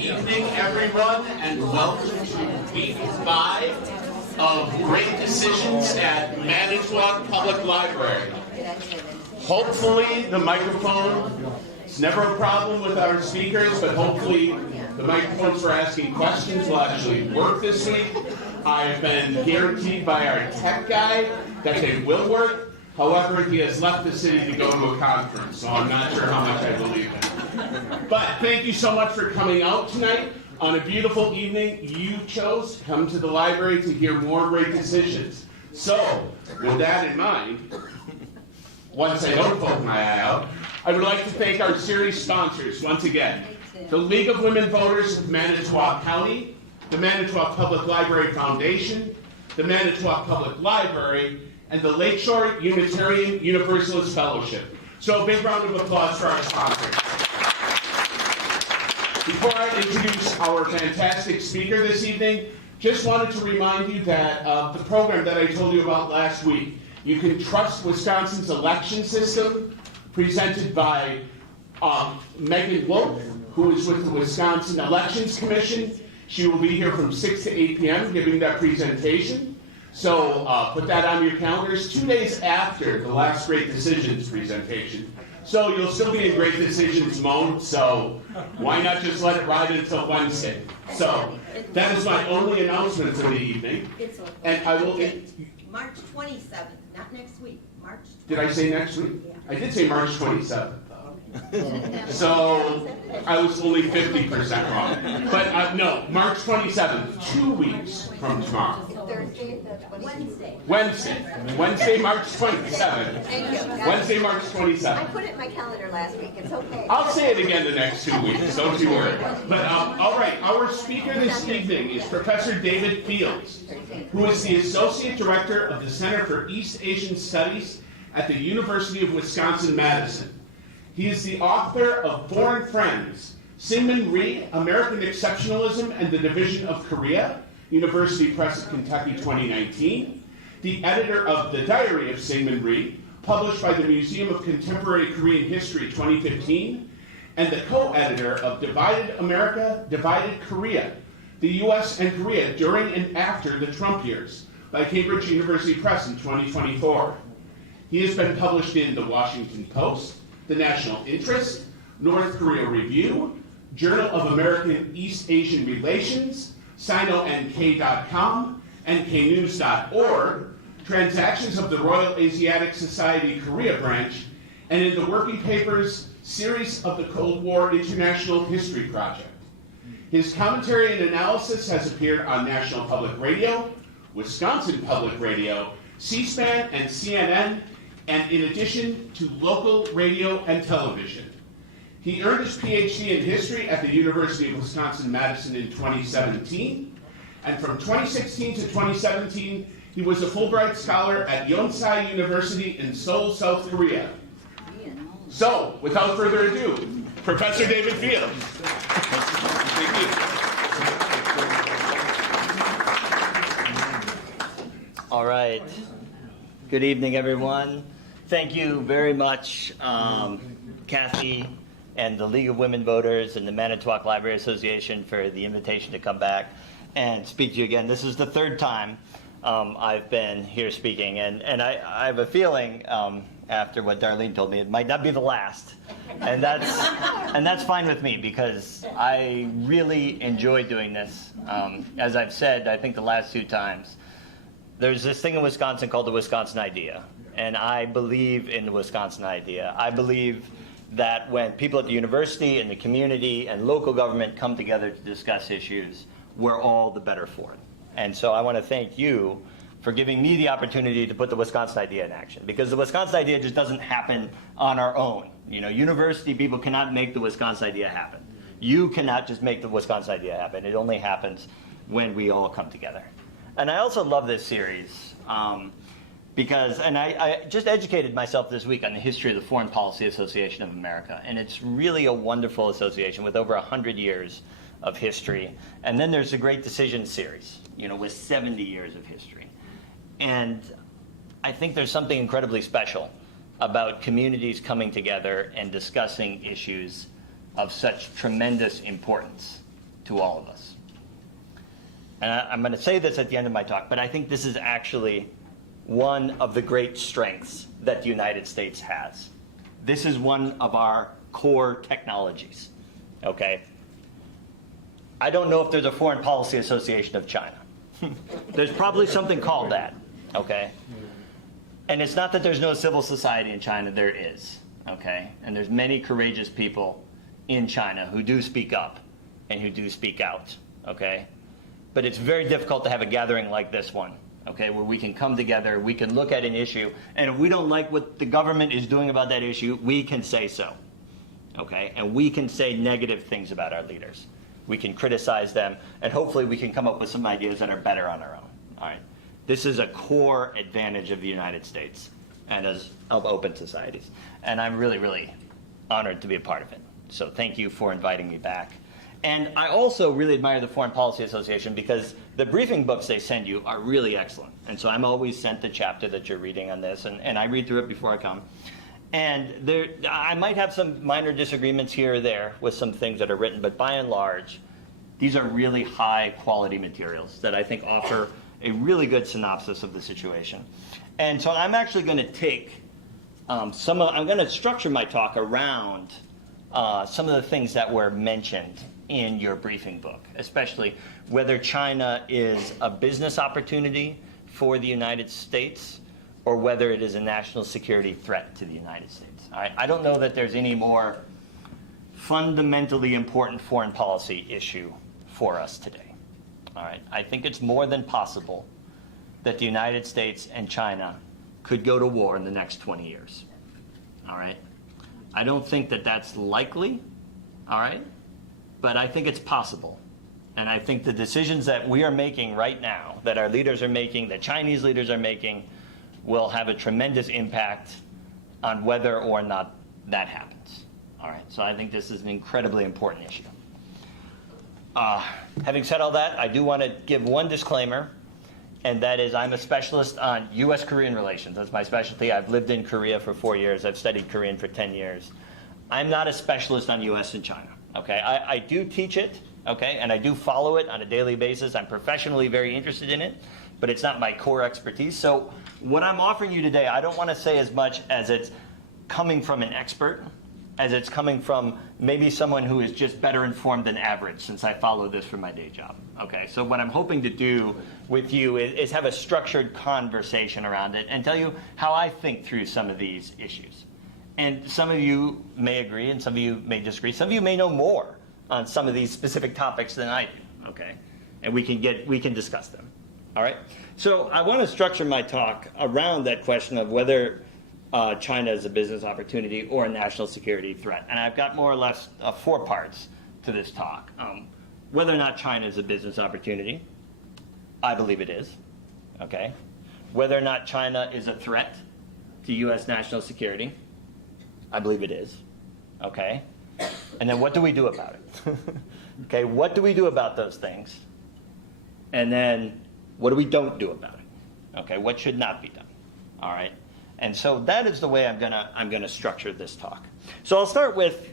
evening, everyone, and welcome to week 5 of Great Decisions at Manitowoc Public Library. Hopefully the microphone, it's never a problem with our speakers, but hopefully the microphones for asking questions will actually work this week. I've been guaranteed by our tech guy that they will work. However, he has left the city to go to a conference, so I'm not sure how much I believe him. But thank you so much for coming out tonight. On a beautiful evening, you chose to come to the library to hear more great decisions. So, with that in mind, once I don't poke my eye out, I would like to thank our series sponsors once again. The League of Women Voters of Manitowoc County, the Manitowoc Public Library Foundation, the Manitowoc Public Library, and the Lakeshore Unitarian Universalist Fellowship. So a big round of applause for our sponsors. Before I introduce our fantastic speaker this evening, just wanted to remind you that the program that I told you about last week, You Can Trust Wisconsin's Election System, presented by Megan Wolf, who is with the Wisconsin Elections Commission. She will be here from 6 to 8 p.m. giving that presentation. So put that on your calendars 2 days after the last Great Decisions presentation. So you'll still be in Great Decisions mode, so why not just let it ride until Wednesday? So that is my only announcement for the evening. And I will... March 27th, not next week, March 27th. Did I say next week? Yeah. I did say March 27th. So I was only 50% wrong. But no, March 27th, 2 weeks from tomorrow. Wednesday, March 27th. Thank you. Wednesday, March 27th. I put it in my calendar last week, it's okay. I'll say it again the next 2 weeks, don't you worry. But all right, our speaker this evening is Professor David Fields, who is the Associate Director of the Center for East Asian Studies at the University of Wisconsin-Madison. He is the author of Foreign Friends, Syngman Rhee, American Exceptionalism and the Division of Korea, University Press of Kentucky 2019, the editor of The Diary of Syngman Rhee, published by the Museum of Contemporary Korean History 2015, and the co-editor of Divided America, Divided Korea, the U.S. and Korea during and after the Trump years, by Cambridge University Press in 2024. He has been published in The Washington Post, The National Interest, North Korea Review, Journal of American East Asian Relations, SinoNK.com, NKnews.org, Transactions of the Royal Asiatic Society Korea Branch, and in the Working Papers series of the Cold War International History Project. His commentary and analysis has appeared on National Public Radio, Wisconsin Public Radio, C-SPAN, and CNN, and in addition to local radio and television. He earned his PhD in history at the University of Wisconsin-Madison in 2017, and from 2016 to 2017, he was a Fulbright Scholar at Yonsei University in Seoul, South Korea. So, without further ado, Professor David Fields. Thank you. All right. Good evening, everyone. Thank you very much, Kathy, and the League of Women Voters and the Manitowoc Library Association for the invitation to come back and speak to you again. This is the third time I've been here speaking, and I have a feeling after what Darlene told me, it might not be the last, and that's fine with me because I really enjoy doing this. As I've said, I think the last 2 times, there's this thing in Wisconsin called the Wisconsin idea, and I believe in the Wisconsin idea. I believe that when people at the university and the community and local government come together to discuss issues, we're all the better for it. And so I want to thank you for giving me the opportunity to put the Wisconsin idea in action, because the Wisconsin idea just doesn't happen on our own. You know, university people cannot make the Wisconsin idea happen. You cannot just make the Wisconsin idea happen. It only happens when we all come together. And I also love this series because, and I just educated myself this week on the history of the Foreign Policy Association of America, and it's really a wonderful association with over 100 years of history. And then there's the Great Decisions series, you know, with 70 years of history. And I think there's something incredibly special about communities coming together and discussing issues of such tremendous importance to all of us. And I'm going to say this at the end of my talk, but I think this is actually one of the great strengths that the United States has. This is one of our core technologies, okay? I don't know if there's a Foreign Policy Association of China. There's probably something called that, okay? And it's not that there's no civil society in China, there is, okay? And there's many courageous people in China who do speak up and who do speak out, okay? But it's very difficult to have a gathering like this one, okay, where we can come together, we can look at an issue, and if we don't like what the government is doing about that issue, we can say so, okay? And we can say negative things about our leaders. We can criticize them, and hopefully we can come up with some ideas that are better on our own, all right? This is a core advantage of the United States and of open societies. And I'm really, really honored to be a part of it. So thank you for inviting me back. And I also really admire the Foreign Policy Association because the briefing books they send you are really excellent. And so I'm always sent the chapter that you're reading on this, and I read through it before I come. And I might have some minor disagreements here or there with some things that are written, but by and large, these are really high quality materials that I think offer a really good synopsis of the situation. And so I'm actually going to take I'm going to structure my talk around some of the things that were mentioned in your briefing book, especially whether China is a business opportunity for the United States or whether it is a national security threat to the United States. All right? I don't know that there's any more fundamentally important foreign policy issue for us today. All right? I think it's more than possible that the United States and China could go to war in the next 20 years. All right? I don't think that that's likely, all right? But I think it's possible. And I think the decisions that we are making right now, that our leaders are making, that Chinese leaders are making, will have a tremendous impact on whether or not that happens. All right, so I think this is an incredibly important issue. Having said all that, I do want to give one disclaimer, and that is I'm a specialist on U.S.-Korean relations. That's my specialty. I've lived in Korea for 4 years. I've studied Korean for 10 years. I'm not a specialist on U.S. and China. Okay, I do teach it, okay, and I do follow it on a daily basis. I'm professionally very interested in it, but it's not my core expertise. So what I'm offering you today, I don't want to say as much as it's coming from an expert, as it's coming from maybe someone who is just better informed than average, since I follow this for my day job. Okay, so what I'm hoping to do with you is have a structured conversation around it and tell you how I think through some of these issues. And some of you may agree and some of you may disagree. Some of you may know more on some of these specific topics than I do, okay? And we can discuss them, all right? So I want to structure my talk around that question of whether China is a business opportunity or a national security threat. And I've got more or less 4 parts to this talk. Whether or not China is a business opportunity, I believe it is, okay? Whether or not China is a threat to U.S. national security, I believe it is, okay? And then what do we do about it? Okay, what do we do about those things? And then what do we don't do about it? Okay, what should not be done, all right? And so that is the way I'm gonna structure this talk. So I'll start with,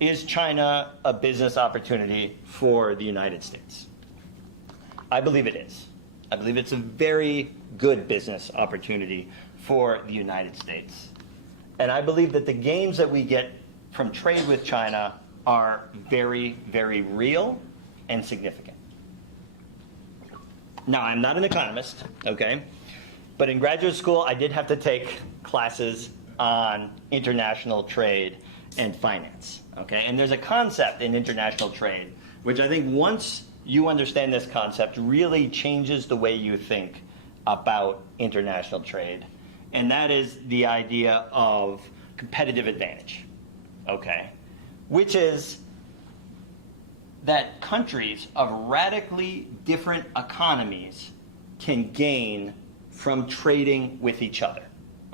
is China a business opportunity for the United States? I believe it is. I believe it's a very good business opportunity for the United States. And I believe that the gains that we get from trade with China are very, very real and significant. Now, I'm not an economist, okay? But in graduate school, I did have to take classes on international trade and finance, okay? And there's a concept in international trade, which I think once you understand this concept really changes the way you think about international trade. And that is the idea of competitive advantage, okay? Which is that countries of radically different economies can gain from trading with each other,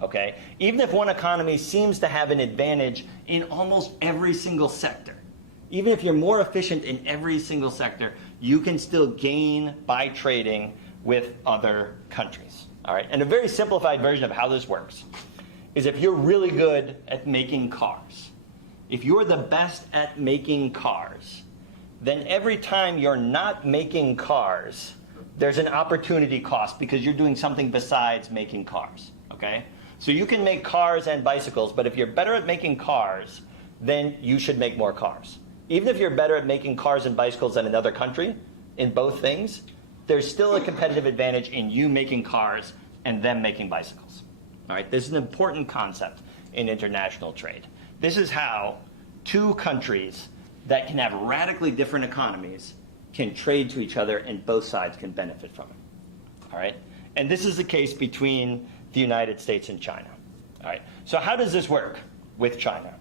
okay? Even if one economy seems to have an advantage in almost every single sector, even if you're more efficient in every single sector, you can still gain by trading with other countries. All right, and a very simplified version of how this works is if you're really good at making cars, if you're the best at making cars, then every time you're not making cars, there's an opportunity cost because you're doing something besides making cars, okay? So you can make cars and bicycles, but if you're better at making cars, then you should make more cars. Even if you're better at making cars and bicycles than another country in both things, there's still a competitive advantage in you making cars and them making bicycles. All right, this is an important concept in international trade. This is how two countries that can have radically different economies can trade to each other and both sides can benefit from it. All right, and this is the case between the United States and China. All right, so how does this work with China?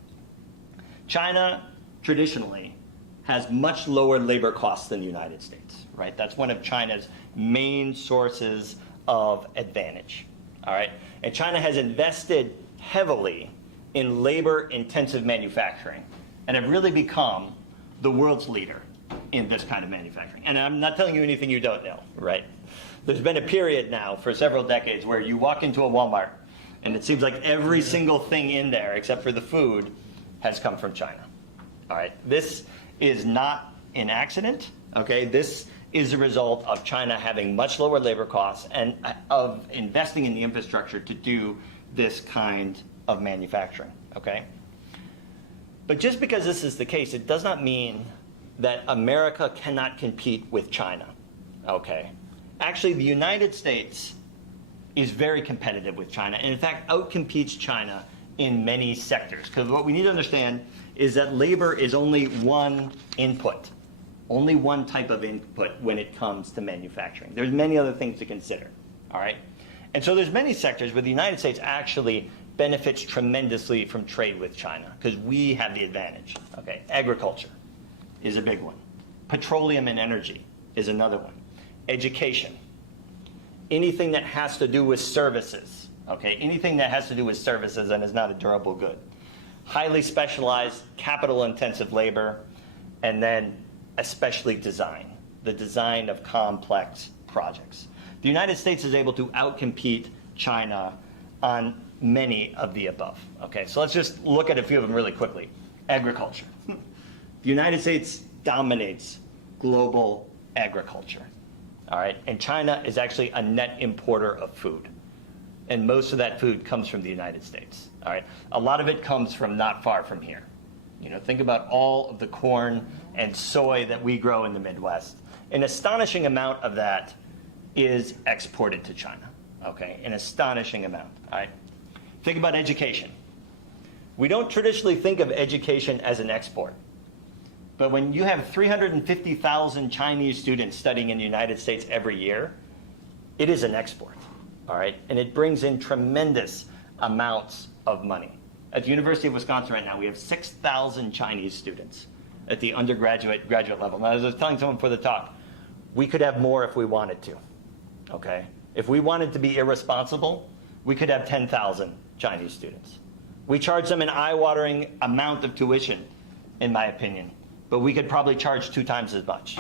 China traditionally has much lower labor costs than the United States, right? That's one of China's main sources of advantage, all right? And China has invested heavily in labor-intensive manufacturing and have really become the world's leader in this kind of manufacturing. And I'm not telling you anything you don't know, right? There's been a period now for several decades where you walk into a Walmart and it seems like every single thing in there except for the food has come from China. All right, this is not an accident, okay? This is a result of China having much lower labor costs and of investing in the infrastructure to do this kind of manufacturing, okay? But just because this is the case, it does not mean that America cannot compete with China, okay? Actually, the United States is very competitive with China, and in fact, outcompetes China in many sectors. Because what we need to understand is that labor is only one input, only one type of input when it comes to manufacturing. There's many other things to consider, all right? And so there's many sectors where the United States actually benefits tremendously from trade with China because we have the advantage, okay? Agriculture is a big one. Petroleum and energy is another one. Education, anything that has to do with services, okay? Anything that has to do with services and is not a durable good. Highly specialized, capital-intensive labor, and then especially design, the design of complex projects. The United States is able to outcompete China on many of the above. Okay, so let's just look at a few of them really quickly. Agriculture. The United States dominates global agriculture. All right, and China is actually a net importer of food. And most of that food comes from the United States. All right, a lot of it comes from not far from here. You know, think about all of the corn and soy that we grow in the Midwest. An astonishing amount of that is exported to China. Okay, an astonishing amount. All right, think about education. We don't traditionally think of education as an export. But when you have 350,000 Chinese students studying in the United States every year, it is an export. All right, and it brings in tremendous amounts of money. At the University of Wisconsin right now, we have 6,000 Chinese students at the undergraduate, graduate level. Now, as I was telling someone for the talk, we could have more if we wanted to, okay? If we wanted to be irresponsible, we could have 10,000 Chinese students. We charge them an eye-watering amount of tuition, in my opinion, but we could probably charge 2 times as much,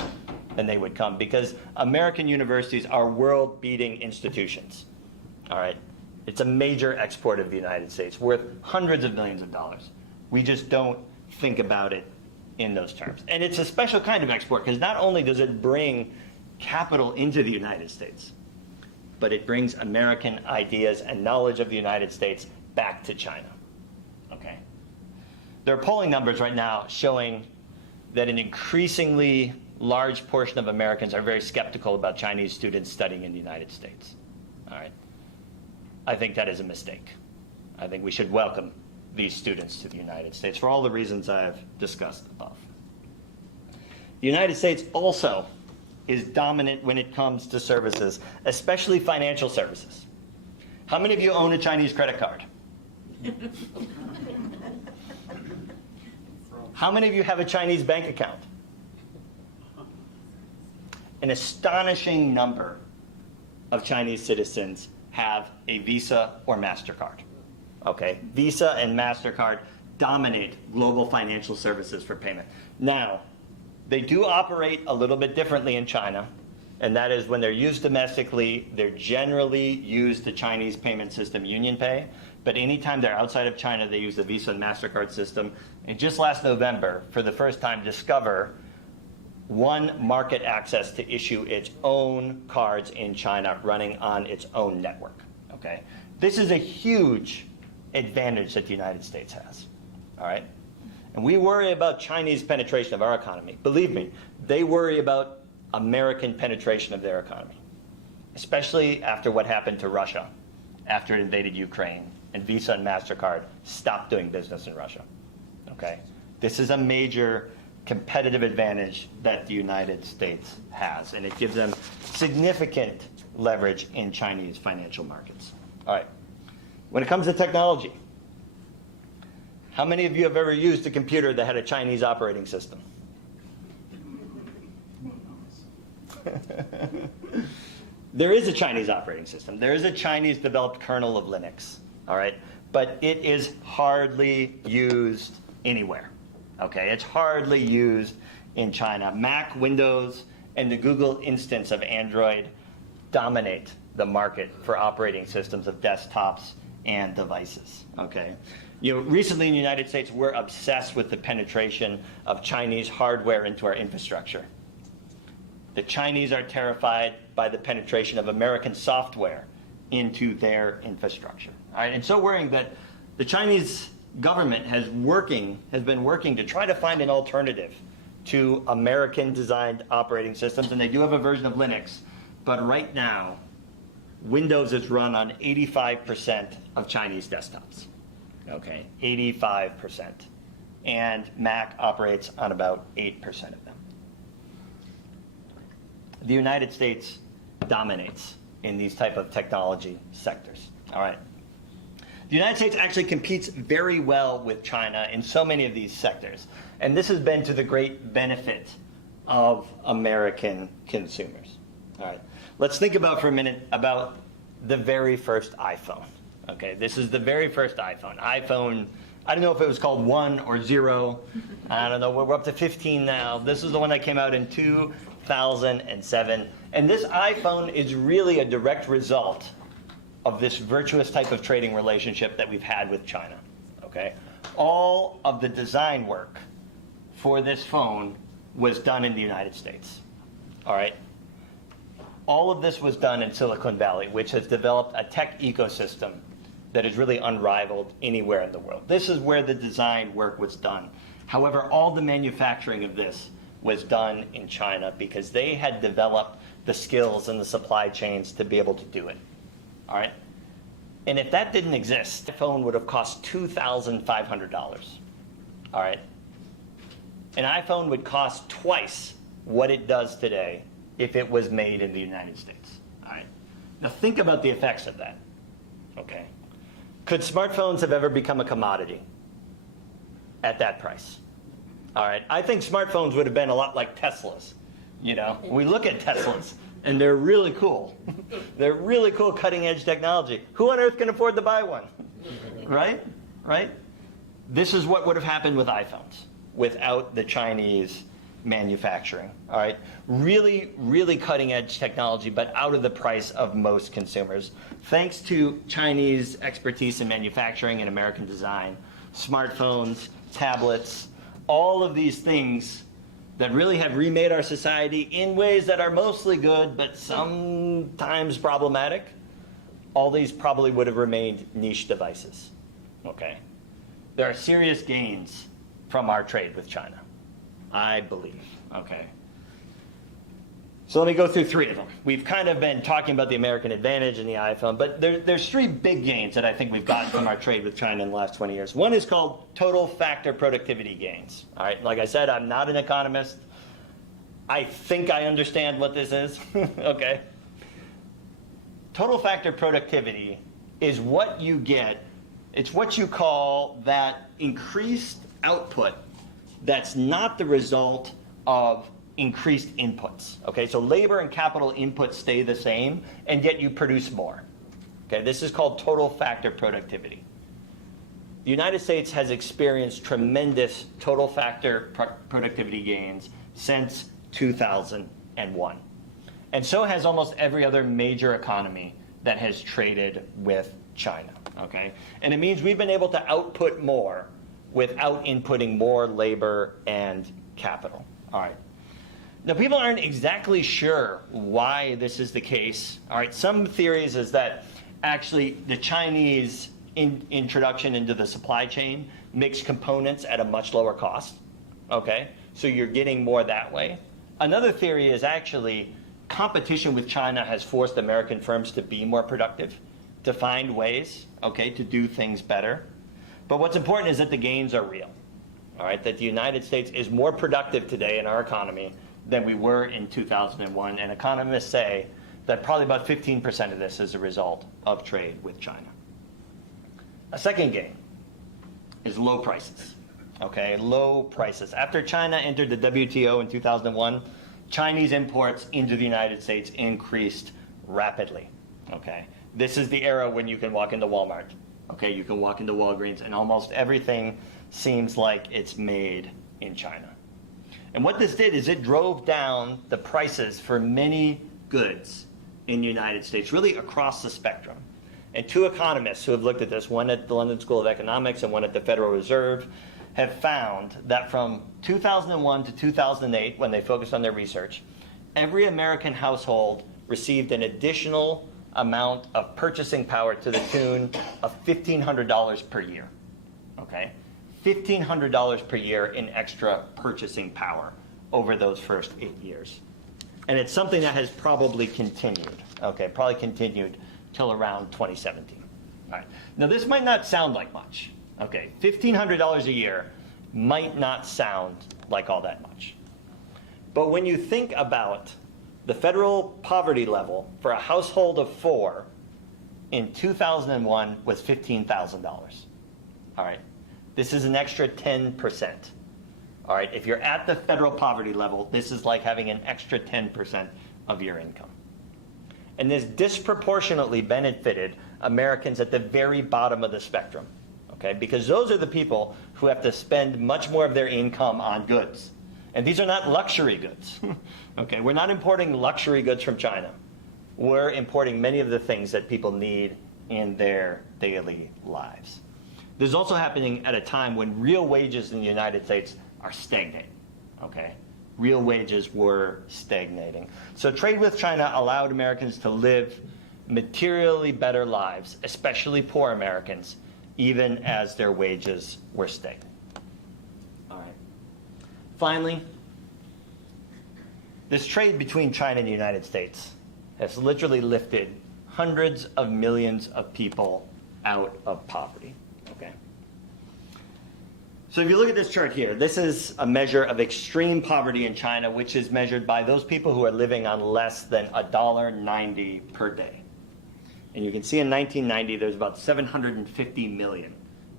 and they would come because American universities are world-beating institutions. All right, it's a major export of the United States, worth hundreds of millions of dollars. We just don't think about it in those terms. And it's a special kind of export because not only does it bring capital into the United States, but it brings American ideas and knowledge of the United States back to China. Okay. There are polling numbers right now showing that an increasingly large portion of Americans are very skeptical about Chinese students studying in the United States. All right. I think that is a mistake. I think we should welcome these students to the United States for all the reasons I've discussed above. The United States also is dominant when it comes to services, especially financial services. How many of you own a Chinese credit card? How many of you have a Chinese bank account? An astonishing number of Chinese citizens have a Visa or MasterCard. Okay, Visa and MasterCard dominate global financial services for payment. Now, they do operate a little bit differently in China, and that is when they're used domestically, they're generally used the Chinese payment system UnionPay, but anytime they're outside of China, they use the Visa and MasterCard system. And just last November, for the first time, Discover one market access to issue its own cards in China running on its own network, okay? This is a huge advantage that the United States has, all right? And we worry about Chinese penetration of our economy. Believe me, they worry about American penetration of their economy, especially after what happened to Russia after it invaded Ukraine and Visa and MasterCard stopped doing business in Russia, okay? This is a major competitive advantage that the United States has, and it gives them significant leverage in Chinese financial markets. All right, when it comes to technology, how many of you have ever used a computer that had a Chinese operating system? There is a Chinese operating system. There is a Chinese developed kernel of Linux, all right? But it is hardly used anywhere, okay? It's hardly used in China. Mac, Windows, and the Google instance of Android dominate the market for operating systems of desktops and devices, okay? You know, recently in the United States, we're obsessed with the penetration of Chinese hardware into our infrastructure. The Chinese are terrified by the penetration of American software into their infrastructure. All right, and so worrying that the Chinese government has been working to try to find an alternative to American-designed operating systems, and they do have a version of Linux, but right now, Windows is run on 85% of Chinese desktops. Okay, 85%, and Mac operates on about 8% of them. The United States dominates in these type of technology sectors, all right? The United States actually competes very well with China in so many of these sectors, and this has been to the great benefit of American consumers, all right? Let's think about for a minute about the very first iPhone, okay? This is the very first iPhone. iPhone, I don't know if it was called 1 or 0. I don't know, we're up to 15 now. This is the one that came out in 2007. And this iPhone is really a direct result of this virtuous type of trading relationship that we've had with China, okay? All of the design work for this phone was done in the United States, all right? All of this was done in Silicon Valley, which has developed a tech ecosystem that is really unrivaled anywhere in the world. This is where the design work was done. However, all the manufacturing of this was done in China because they had developed the skills and the supply chains to be able to do it, all right? And if that didn't exist, the phone would have cost $2,500, all right? An iPhone would cost twice what it does today if it was made in the United States, all right? Now think about the effects of that, okay? Could smartphones have ever become a commodity at that price? All right, I think smartphones would have been a lot like Teslas. You know, we look at Teslas and they're really cool. They're really cool cutting edge technology. Who on earth can afford to buy one? Right? Right? This is what would have happened with iPhones without the Chinese manufacturing. All right, really, really cutting edge technology, but out of the price of most consumers. Thanks to Chinese expertise in manufacturing and American design, smartphones, tablets, all of these things that really have remade our society in ways that are mostly good, but sometimes problematic, all these probably would have remained niche devices, okay? There are serious gains from our trade with China, I believe, okay? So let me go through three of them. We've kind of been talking about the American advantage and the iPhone, but there's three big gains that I think we've gotten from our trade with China in the last 20 years. One is called total factor productivity gains. All right, like I said, I'm not an economist. I think I understand what this is, okay? Total factor productivity is what you get, it's what you call that increased output that's not the result of increased inputs, okay? So labor and capital inputs stay the same, and yet you produce more, okay? This is called total factor productivity. The United States has experienced tremendous total factor productivity gains since 2001. And so has almost every other major economy that has traded with China, okay? And it means we've been able to output more without inputting more labor and capital, all right? Now, people aren't exactly sure why this is the case. All right, some theories is that actually the Chinese introduction into the supply chain makes components at a much lower cost. Okay, so you're getting more that way. Another theory is actually competition with China has forced American firms to be more productive, to find ways, okay, to do things better. But what's important is that the gains are real. All right, that the United States is more productive today in our economy than we were in 2001, and economists say that probably about 15% of this is a result of trade with China. A second gain is low prices. Okay, low prices. After China entered the WTO in 2001, Chinese imports into the United States increased rapidly. Okay, this is the era when you can walk into Walmart. Okay, you can walk into Walgreens, and almost everything seems like it's made in China. And what this did is it drove down the prices for many goods in the United States, really across the spectrum. And two economists who have looked at this, one at the London School of Economics and one at the Federal Reserve, have found that from 2001 to 2008, when they focused on their research, every American household received an additional amount of purchasing power to the tune of $1,500 per year. Okay? $1,500 per year in extra purchasing power over those first 8 years. And it's something that has probably continued, okay, probably continued till around 2017. All right. Now, this might not sound like much, okay? $1,500 a year might not sound like all that much. But when you think about the federal poverty level for a household of 4 in 2001 was $15,000, all right? This is an extra 10%. All right, if you're at the federal poverty level, this is like having an extra 10% of your income. And this disproportionately benefited Americans at the very bottom of the spectrum, okay? Because those are the people who have to spend much more of their income on goods. And these are not luxury goods, okay? We're not importing luxury goods from China. We're importing many of the things that people need in their daily lives. This is also happening at a time when real wages in the United States are stagnating, okay? Real wages were stagnating. So trade with China allowed Americans to live materially better lives, especially poor Americans, even as their wages were stagnant. All right. Finally, this trade between China and the United States has literally lifted hundreds of millions of people out of poverty. Okay. So if you look at this chart here, this is a measure of extreme poverty in China, which is measured by those people who are living on less than $1.90 per day. And you can see in 1990, there's about 750 million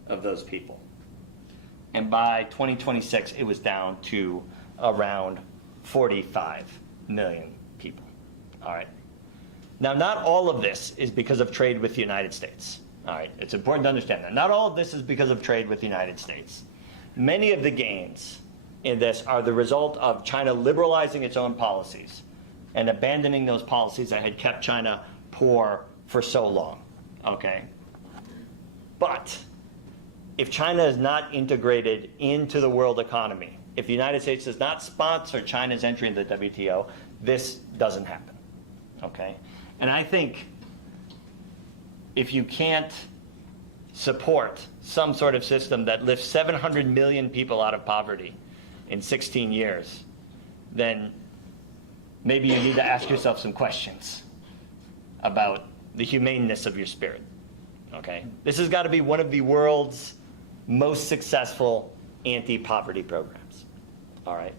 of those people. And by 2026, it was down to around 45 million people. All right. Now, not all of this is because of trade with the United States. All right, it's important to understand that. Not all of this is because of trade with the United States. Many of the gains in this are the result of China liberalizing its own policies and abandoning those policies that had kept China poor for so long, okay? But if China is not integrated into the world economy, if the United States does not sponsor China's entry into the WTO, this doesn't happen, okay? And I think if you can't support some sort of system that lifts 700 million people out of poverty in 16 years, then maybe you need to ask yourself some questions about the humaneness of your spirit, okay? This has got to be one of the world's most successful anti-poverty programs, all right?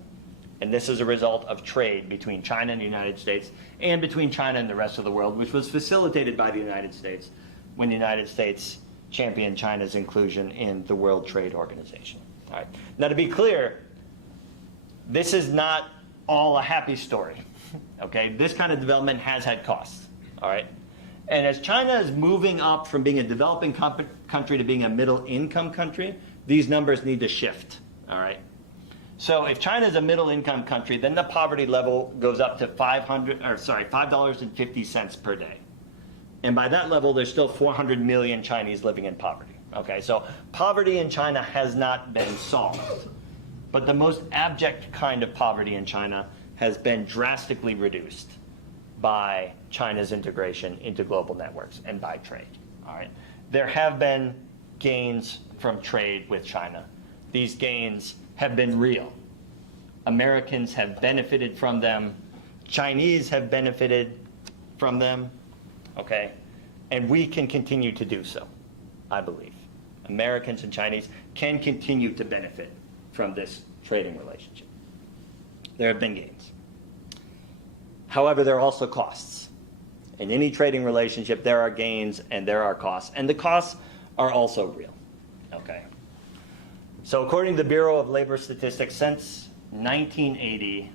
And this is a result of trade between China and the United States and between China and the rest of the world, which was facilitated by the United States when the United States championed China's inclusion in the World Trade Organization. All right. Now, to be clear, this is not all a happy story, okay? This kind of development has had costs, all right? And as China is moving up from being a developing country to being a middle-income country, these numbers need to shift, all right? So if China is a middle-income country, then the poverty level goes up to $5.50 per day. And by that level, there's still 400 million Chinese living in poverty. Okay, so poverty in China has not been solved. But the most abject kind of poverty in China has been drastically reduced by China's integration into global networks and by trade. All right. There have been gains from trade with China. These gains have been real. Americans have benefited from them. Chinese have benefited from them, okay? And we can continue to do so, I believe. Americans and Chinese can continue to benefit from this trading relationship. There have been gains. However, there are also costs. In any trading relationship, there are gains and there are costs, and the costs are also real, okay? So according to the Bureau of Labor Statistics, since 1980,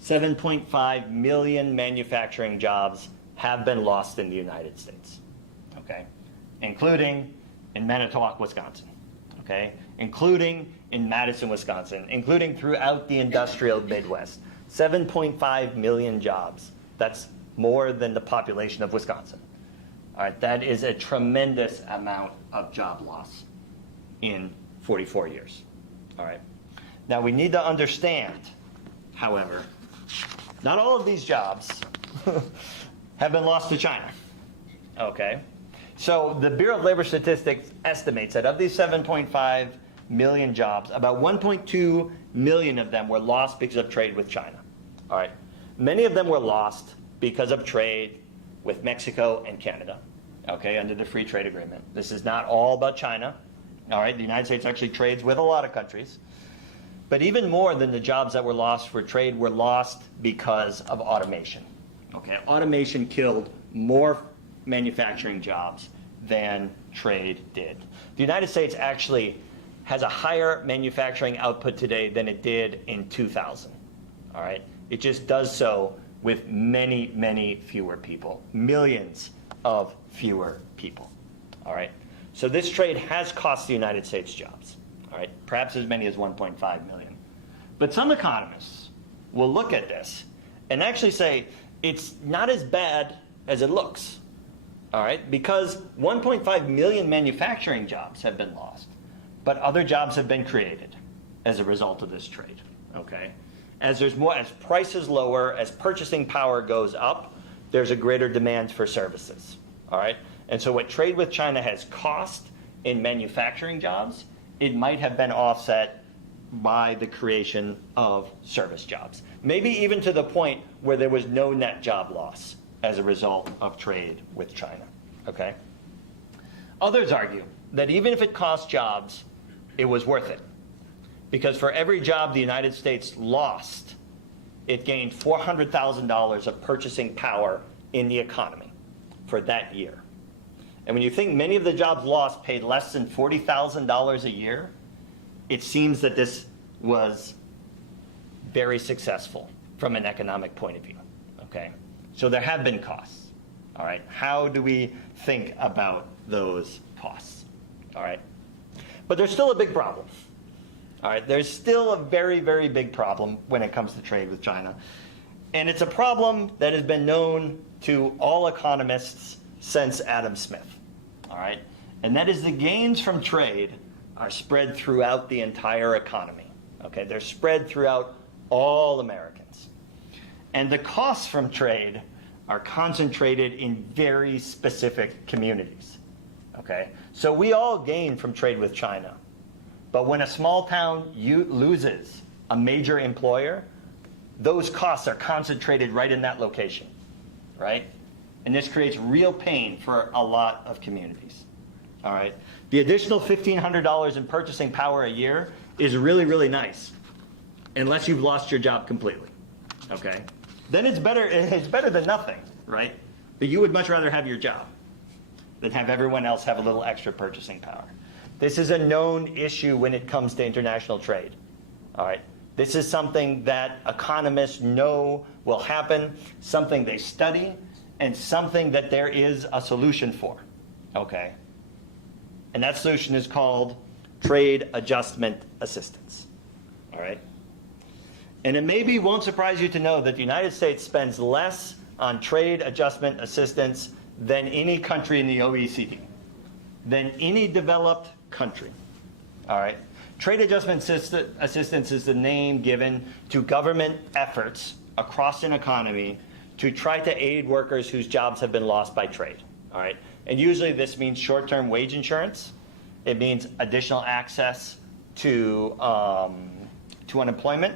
7.5 million manufacturing jobs have been lost in the United States, okay? Including in Manitowoc, Wisconsin, okay? Including in Madison, Wisconsin, including throughout the industrial Midwest. 7.5 million jobs. That's more than the population of Wisconsin. All right, that is a tremendous amount of job loss in 44 years. All right. Now we need to understand, however, not all of these jobs have been lost to China. Okay. So the Bureau of Labor Statistics estimates that of these 7.5 million jobs, about 1.2 million of them were lost because of trade with China. All right. Many of them were lost because of trade with Mexico and Canada, okay, under the free trade agreement. This is not all about China. All right, the United States actually trades with a lot of countries. But even more than the jobs that were lost for trade were lost because of automation. Okay, automation killed more manufacturing jobs than trade did. The United States actually has a higher manufacturing output today than it did in 2000. All right, it just does so with many, many fewer people, millions of fewer people. All right, so this trade has cost the United States jobs. All right, perhaps as many as 1.5 million. But some economists will look at this and actually say it's not as bad as it looks. All right, because 1.5 million manufacturing jobs have been lost, but other jobs have been created as a result of this trade. Okay, as there's more, as prices lower, as purchasing power goes up, there's a greater demand for services. All right, and so what trade with China has cost in manufacturing jobs, it might have been offset by the creation of service jobs. Maybe even to the point where there was no net job loss as a result of trade with China, okay? Others argue that even if it cost jobs, it was worth it. Because for every job the United States lost, it gained $400,000 of purchasing power in the economy for that year. And when you think many of the jobs lost paid less than $40,000 a year, it seems that this was very successful from an economic point of view, okay? So there have been costs, all right? How do we think about those costs, all right? But there's still a big problem, all right? There's still a very, very big problem when it comes to trade with China. And it's a problem that has been known to all economists since Adam Smith, all right? And that is the gains from trade are spread throughout the entire economy, okay? They're spread throughout all Americans. And the costs from trade are concentrated in very specific communities, okay? So we all gain from trade with China. But when a small town loses a major employer, those costs are concentrated right in that location, right? And this creates real pain for a lot of communities, all right? The additional $1,500 in purchasing power a year is really, really nice, unless you've lost your job completely, okay? Then it's better than nothing, right? But you would much rather have your job than have everyone else have a little extra purchasing power. This is a known issue when it comes to international trade, all right? This is something that economists know will happen, something they study, and something that there is a solution for, okay? And that solution is called trade adjustment assistance, all right? And it maybe won't surprise you to know that the United States spends less on trade adjustment assistance than any country in the OECD, than any developed country, all right? Trade adjustment assistance is the name given to government efforts, across an economy to try to aid workers whose jobs have been lost by trade. All right, and usually this means short-term wage insurance. It means additional access to unemployment,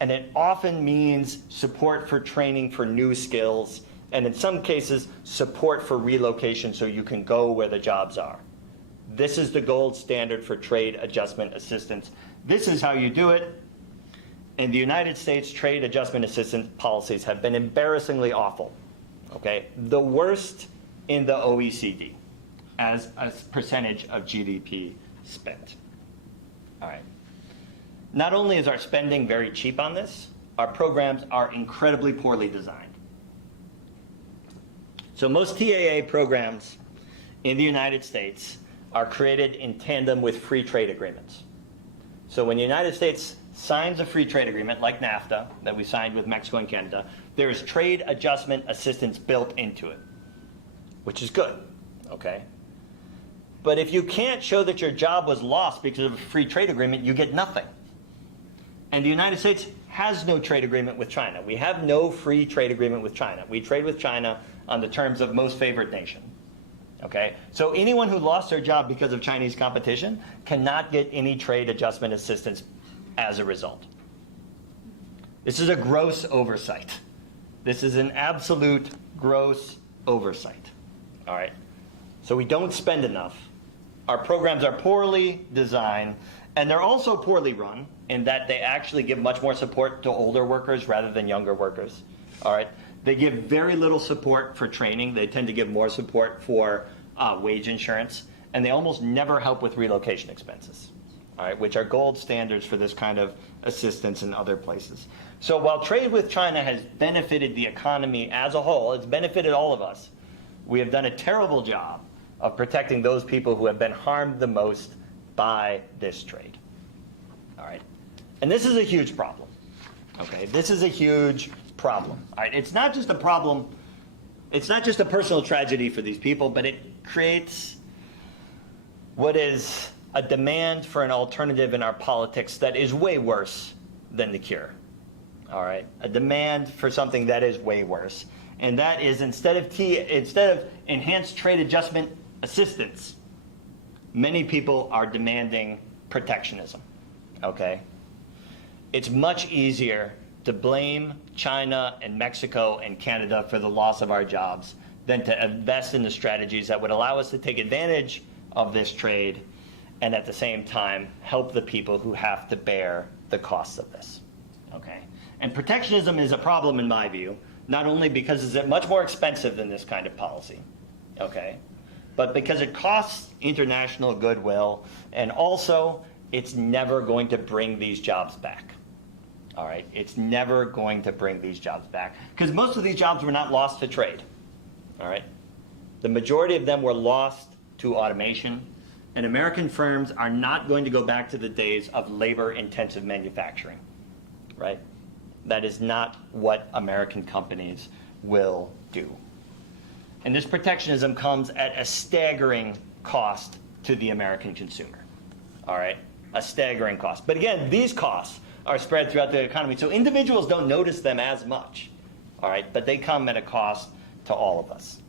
and it often means support for training for new skills, and in some cases, support for relocation so you can go where the jobs are. This is the gold standard for trade adjustment assistance. This is how you do it. In the United States, trade adjustment assistance policies have been embarrassingly awful, okay? The worst in the OECD as a percentage of GDP spent. All right. Not only is our spending very cheap on this, our programs are incredibly poorly designed. So most TAA programs in the United States are created in tandem with free trade agreements. So when the United States signs a free trade agreement like NAFTA that we signed with Mexico and Canada, there is trade adjustment assistance built into it, which is good, okay? But if you can't show that your job was lost because of a free trade agreement, you get nothing. And the United States has no trade agreement with China. We have no free trade agreement with China. We trade with China on the terms of most favored nation. Okay? So anyone who lost their job because of Chinese competition cannot get any trade adjustment assistance as a result. This is a gross oversight. This is an absolute gross oversight. All right? So we don't spend enough. Our programs are poorly designed, and they're also poorly run in that they actually give much more support to older workers rather than younger workers. All right? They give very little support for training. They tend to give more support for wage insurance, and they almost never help with relocation expenses, all right, which are gold standards for this kind of assistance in other places. So while trade with China has benefited the economy as a whole, it's benefited all of us, we have done a terrible job of protecting those people who have been harmed the most by this trade. All right, and this is a huge problem. Okay, this is a huge problem. All right, it's not just a problem. It's not just a personal tragedy for these people, but it creates what is a demand for an alternative in our politics that is way worse than the cure. All right, a demand for something that is way worse, and that is instead of enhanced trade adjustment assistance, many people are demanding protectionism. Okay, it's much easier to blame China and Mexico and Canada for the loss of our jobs than to invest in the strategies that would allow us to take advantage of this trade and at the same time help the people who have to bear the costs of this. Okay? And protectionism is a problem in my view, not only because it's much more expensive than this kind of policy, okay, but because it costs international goodwill, and also it's never going to bring these jobs back. All right, it's never going to bring these jobs back because most of these jobs were not lost to trade. All right, the majority of them were lost to automation, and American firms are not going to go back to the days of labor-intensive manufacturing. Right, that is not what American companies will do. And this protectionism comes at a staggering cost to the American consumer. All right, a staggering cost. But again, these costs are spread throughout the economy, so individuals don't notice them as much, all right, but they come at a cost to all of us.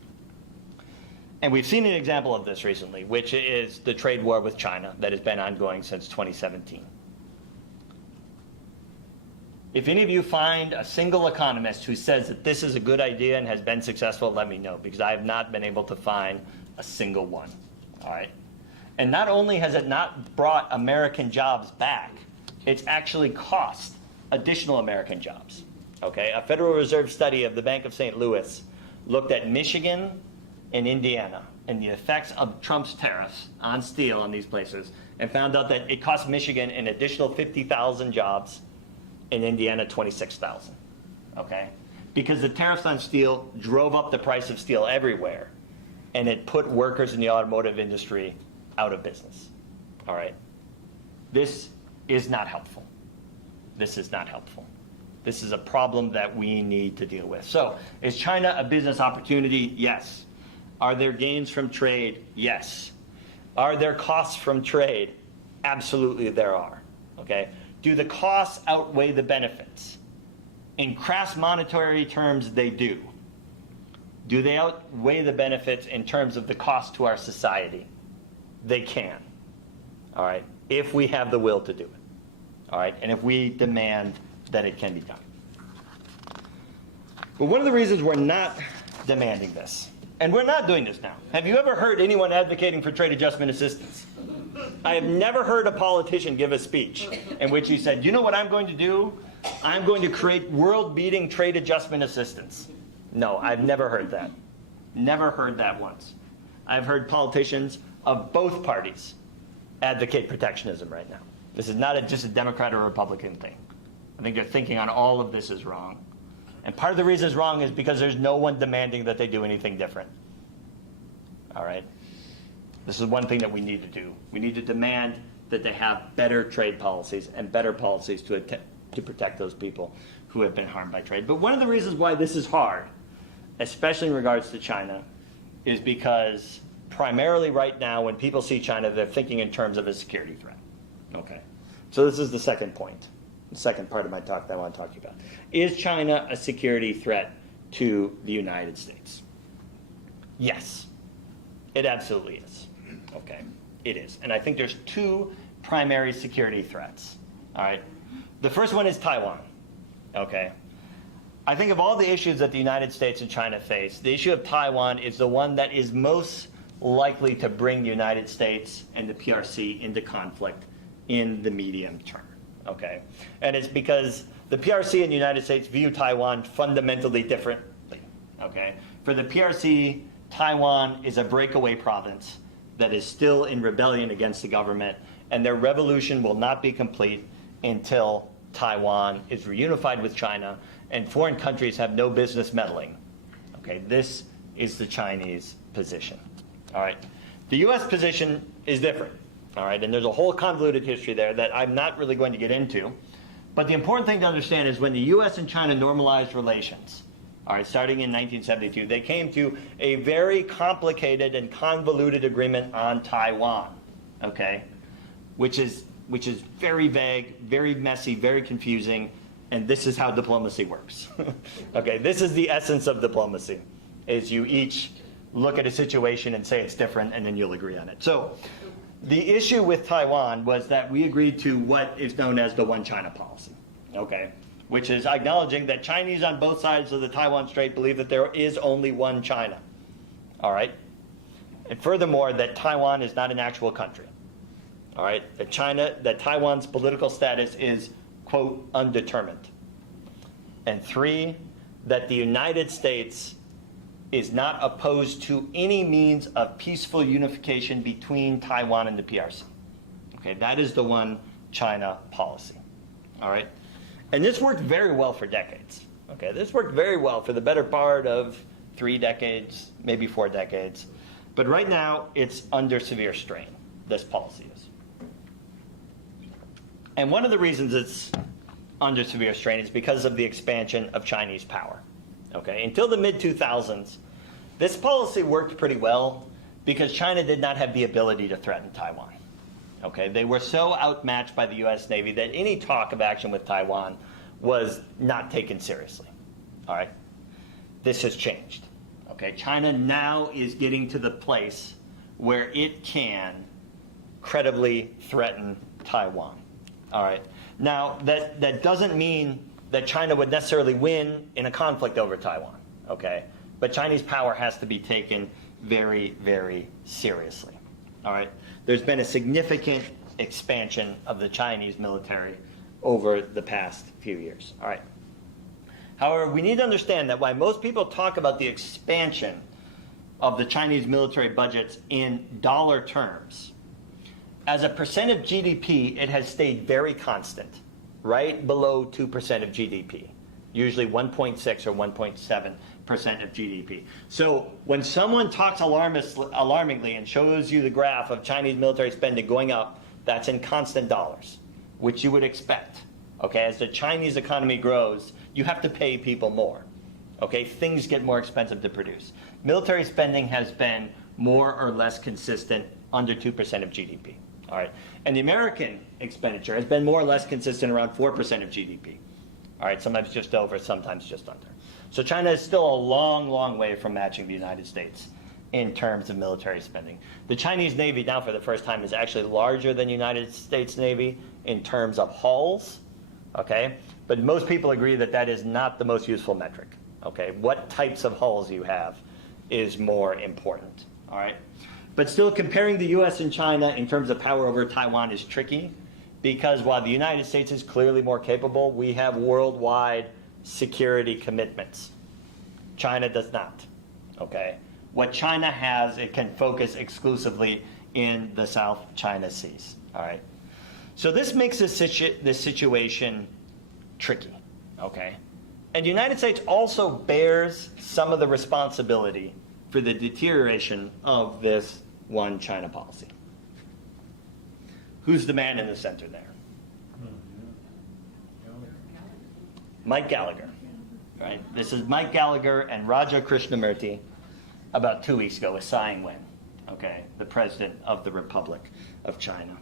And we've seen an example of this recently, which is the trade war with China that has been ongoing since 2017. If any of you find a single economist who says that this is a good idea and has been successful, let me know, because I have not been able to find a single one, all right? And not only has it not brought American jobs back, it's actually cost additional American jobs. Okay, a Federal Reserve study of the Bank of St. Louis looked at Michigan and Indiana and the effects of Trump's tariffs on steel in these places and found out that it cost Michigan an additional 50,000 jobs, in Indiana 26,000. Okay, because the tariffs on steel drove up the price of steel everywhere, and it put workers in the automotive industry out of business. All right, this is not helpful. This is not helpful. This is a problem that we need to deal with. So, is China a business opportunity? Yes. Are there gains from trade? Yes. Are there costs from trade? Absolutely there are. Okay? Do the costs outweigh the benefits? In crass monetary terms, they do. Do they outweigh the benefits in terms of the cost to our society? They can, all right, if we have the will to do it, all right, and if we demand that it can be done. But one of the reasons we're not demanding this, and we're not doing this now, have you ever heard anyone advocating for trade adjustment assistance? I have never heard a politician give a speech in which he said, you know what I'm going to do? I'm going to create world-beating trade adjustment assistance. No, I've never heard that. Never heard that once. I've heard politicians of both parties advocate protectionism right now. This is not just a Democrat or Republican thing. I think their thinking on all of this is wrong. And part of the reason it's wrong is because there's no one demanding that they do anything different. All right? This is one thing that we need to do. We need to demand that they have better trade policies and better policies to protect those people who have been harmed by trade. But one of the reasons why this is hard, especially in regards to China, is because primarily right now when people see China, they're thinking in terms of a security threat. Okay. So this is the second point, the second part of my talk that I want to talk to you about. Is China a security threat to the United States? Yes, it absolutely is. Okay, it is. And I think there's two primary security threats. All right. The first one is Taiwan. Okay. I think of all the issues that the United States and China face, the issue of Taiwan is the one that is most likely to bring the United States and the PRC into conflict in the medium term. Okay. And it's because the PRC and the United States view Taiwan fundamentally differently. Okay. For the PRC, Taiwan is a breakaway province that is still in rebellion against the government, and their revolution will not be complete until Taiwan is reunified with China and foreign countries have no business meddling. Okay, this is the Chinese position. All right, the U.S. position is different. All right, and there's a whole convoluted history there that I'm not really going to get into. But the important thing to understand is when the U.S. and China normalized relations, all right, starting in 1972, they came to a very complicated and convoluted agreement on Taiwan, okay, which is very vague, very messy, very confusing, and this is how diplomacy works. Okay, this is the essence of diplomacy, is you each look at a situation and say it's different, and then you'll agree on it. So the issue with Taiwan was that we agreed to what is known as the One China policy, okay, which is acknowledging that Chinese on both sides of the Taiwan Strait believe that there is only one China, all right? And furthermore, that Taiwan is not an actual country, all right? That Taiwan's political status is, quote, undetermined. And three, that the United States is not opposed to any means of peaceful unification between Taiwan and the PRC. Okay, that is the One China policy, all right? And this worked very well for decades. Okay, this worked very well for the better part of 3 decades, maybe 4 decades. But right now, it's under severe strain, this policy is. And one of the reasons it's under severe strain is because of the expansion of Chinese power. Okay, until the mid-2000s, this policy worked pretty well because China did not have the ability to threaten Taiwan. Okay, they were so outmatched by the U.S. Navy that any talk of action with Taiwan was not taken seriously. All right, this has changed. Okay, China now is getting to the place where it can credibly threaten Taiwan. All right, now that doesn't mean that China would necessarily win in a conflict over Taiwan. Okay, but Chinese power has to be taken very, very seriously. All right. There's been a significant expansion of the Chinese military over the past few years. All right. However, we need to understand that while most people talk about the expansion of the Chinese military budgets in dollar terms, as a percent of GDP, it has stayed very constant, right below 2% of GDP, usually 1.6 or 1.7% of GDP. So when someone talks alarmingly and shows you the graph of Chinese military spending going up, that's in constant dollars, which you would expect. Okay, as the Chinese economy grows, you have to pay people more. Okay, things get more expensive to produce. Military spending has been more or less consistent, under 2% of GDP. All right, and the American expenditure has been more or less consistent around 4% of GDP. All right, sometimes just over, sometimes just under. So China is still a long, long way from matching the United States in terms of military spending. The Chinese Navy now for the first time is actually larger than the United States Navy in terms of hulls, okay? But most people agree that that is not the most useful metric, okay? What types of hulls you have is more important, all right? But still, comparing the US and China in terms of power over Taiwan is tricky, because while the United States is clearly more capable, we have worldwide security commitments. China does not, okay? What China has, it can focus exclusively in the South China Seas, all right? So this makes this situation tricky, okay? And the United States also bears some of the responsibility for the deterioration of this one China policy. Who's the man in the center there? Mike Gallagher, right? This is Mike Gallagher and Raja Krishnamurti about 2 weeks ago with Tsai Ing-wen, okay, the president of the Republic of China.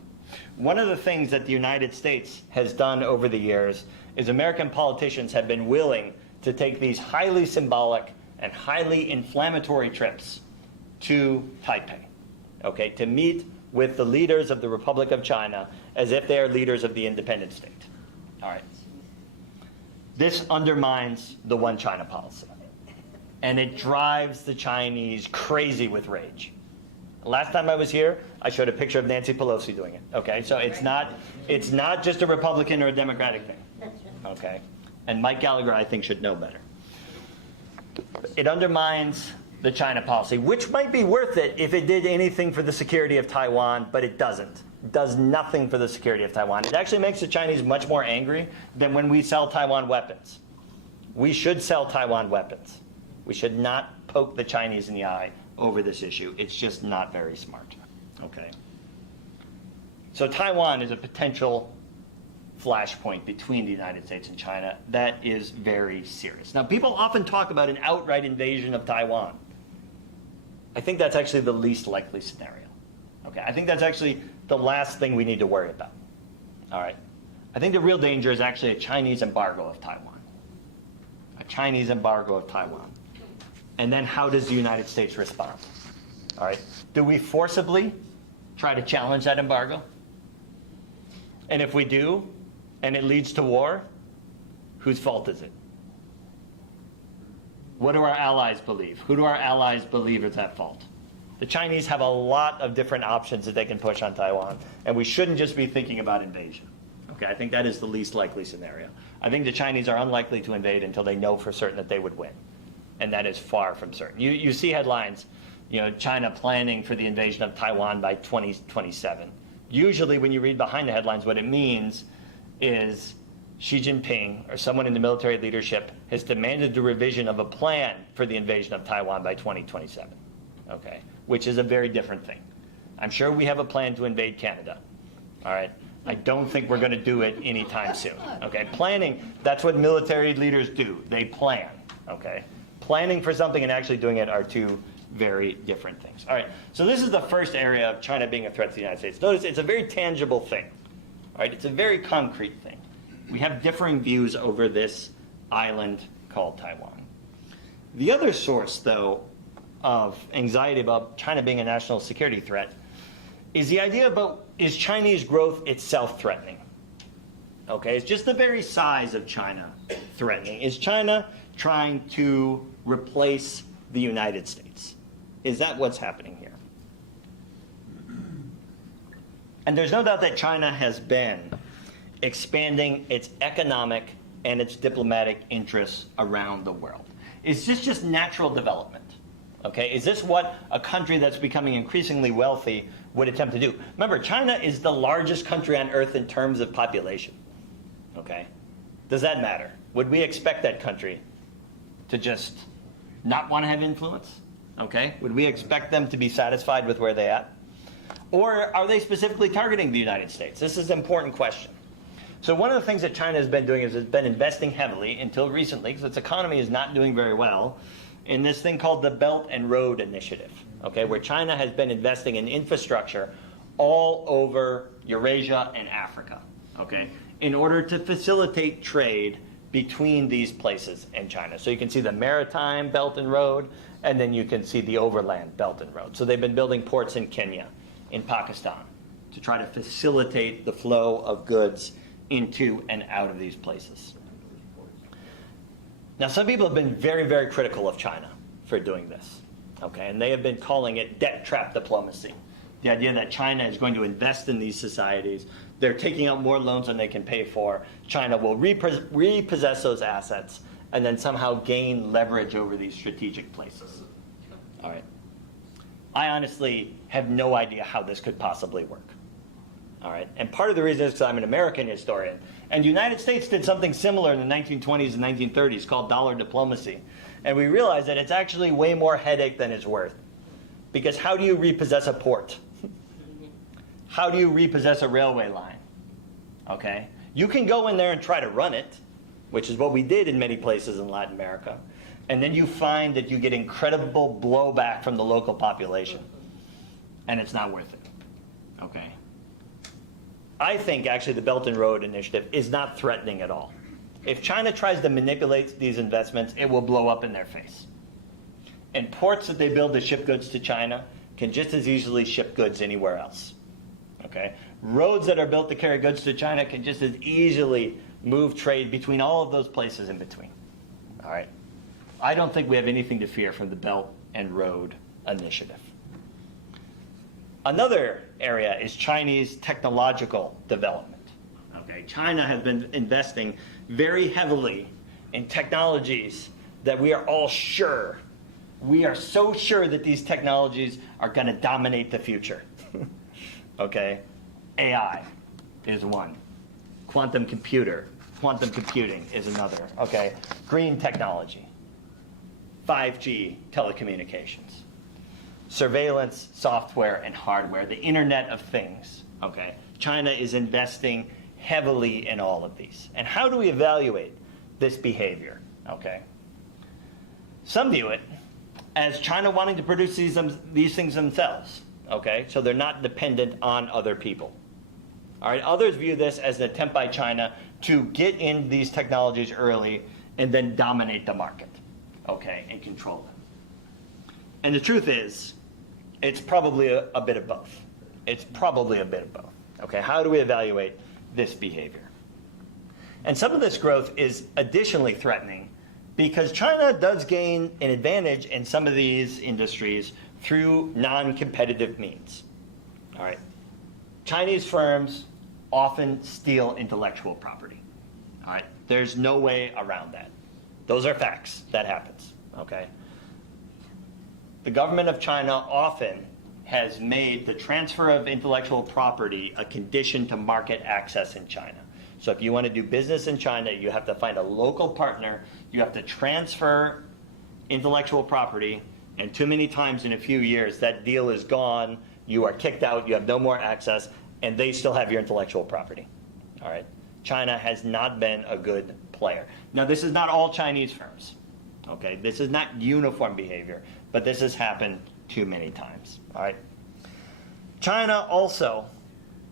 One of the things that the United States has done over the years is American politicians have been willing to take these highly symbolic and highly inflammatory trips to Taipei, okay, to meet with the leaders of the Republic of China as if they are leaders of the independent state. All right. This undermines the one China policy, and it drives the Chinese crazy with rage. Last time I was here, I showed a picture of Nancy Pelosi doing it, okay? So it's not just a Republican or a Democratic thing, okay? And Mike Gallagher, I think, should know better. It undermines the China policy, which might be worth it if it did anything for the security of Taiwan, but it doesn't. It does nothing for the security of Taiwan. It actually makes the Chinese much more angry than when we sell Taiwan weapons. We should sell Taiwan weapons. We should not poke the Chinese in the eye over this issue. It's just not very smart, okay? So Taiwan is a potential flashpoint between the United States and China that is very serious. Now, people often talk about an outright invasion of Taiwan. I think that's actually the least likely scenario. Okay, I think that's actually the last thing we need to worry about. All right. I think the real danger is actually a Chinese embargo of Taiwan. A Chinese embargo of Taiwan. And then how does the United States respond? All right. Do we forcibly try to challenge that embargo? And if we do, and it leads to war, whose fault is it? What do our allies believe? Who do our allies believe is at fault? The Chinese have a lot of different options that they can push on Taiwan, and we shouldn't just be thinking about invasion. Okay, I think that is the least likely scenario. I think the Chinese are unlikely to invade until they know for certain that they would win, and that is far from certain. You see headlines, China planning for the invasion of Taiwan by 2027. Usually when you read behind the headlines, what it means is Xi Jinping or someone in the military leadership has demanded the revision of a plan for the invasion of Taiwan by 2027, okay, which is a very different thing. I'm sure we have a plan to invade Canada, all right? I don't think we're going to do it anytime soon, okay? Planning, that's what military leaders do. They plan, okay? Planning for something and actually doing it are two very different things. All right, so this is the first area of China being a threat to the United States. Notice it's a very tangible thing, all right? It's a very concrete thing. We have differing views over this island called Taiwan. The other source, though, of anxiety about China being a national security threat is the idea about, is Chinese growth itself threatening? Okay, it's just the very size of China threatening. Is China trying to replace the United States? Is that what's happening here? And there's no doubt that China has been expanding its economic and its diplomatic interests around the world. Is this just natural development? Okay, is this what a country that's becoming increasingly wealthy would attempt to do? Remember, China is the largest country on earth in terms of population. Okay, does that matter? Would we expect that country to just not want to have influence? Okay, would we expect them to be satisfied with where they're at? Or are they specifically targeting the United States? This is an important question. So one of the things that China has been doing is it's been investing heavily until recently, because its economy is not doing very well, in this thing called the Belt and Road Initiative, okay, where China has been investing in infrastructure all over Eurasia and Africa, okay, in order to facilitate trade between these places in China. So you can see the maritime Belt and Road, and then you can see the overland Belt and Road. So they've been building ports in Kenya, in Pakistan, to try to facilitate the flow of goods into and out of these places. Now, some people have been very, very critical of China for doing this, okay? And they have been calling it debt trap diplomacy. The idea that China is going to invest in these societies, they're taking out more loans than they can pay for, China will repossess those assets, and then somehow gain leverage over these strategic places. All right. I honestly have no idea how this could possibly work. All right. And part of the reason is because I'm an American historian. And the United States did something similar in the 1920s and 1930s called dollar diplomacy. And we realized that it's actually way more headache than it's worth. Because how do you repossess a port? How do you repossess a railway line? Okay? You can go in there and try to run it, which is what we did in many places in Latin America. And then you find that you get incredible blowback from the local population. And it's not worth it. Okay? I think actually the Belt and Road Initiative is not threatening at all. If China tries to manipulate these investments, it will blow up in their face. And ports that they build to ship goods to China can just as easily ship goods anywhere else. Okay? Roads that are built to carry goods to China can just as easily move trade between all of those places in between. All right? I don't think we have anything to fear from the Belt and Road Initiative. Another area is Chinese technological development. Okay? China has been investing very heavily in technologies that we are all sure, we are so sure that these technologies are going to dominate the future. Okay? AI is one. Quantum computing is another. Okay? Green technology. 5G telecommunications. Surveillance software and hardware, the Internet of Things. Okay? China is investing heavily in all of these. And how do we evaluate this behavior? Okay? Some view it as China wanting to produce these things themselves. Okay? So they're not dependent on other people. All right? Others view this as an attempt by China to get in these technologies early and then dominate the market. Okay? And control them. And the truth is, it's probably a bit of both. It's probably a bit of both. Okay? How do we evaluate this behavior? And some of this growth is additionally threatening because China does gain an advantage in some of these industries through non-competitive means. All right. Chinese firms often steal intellectual property. All right. There's no way around that. Those are facts. That happens. Okay. The government of China often has made the transfer of intellectual property a condition to market access in China. So if you want to do business in China, you have to find a local partner, you have to transfer intellectual property, and too many times in a few years that deal is gone, you are kicked out, you have no more access, and they still have your intellectual property. All right? China has not been a good player. Now, this is not all Chinese firms. Okay? This is not uniform behavior, but this has happened too many times. All right? China also,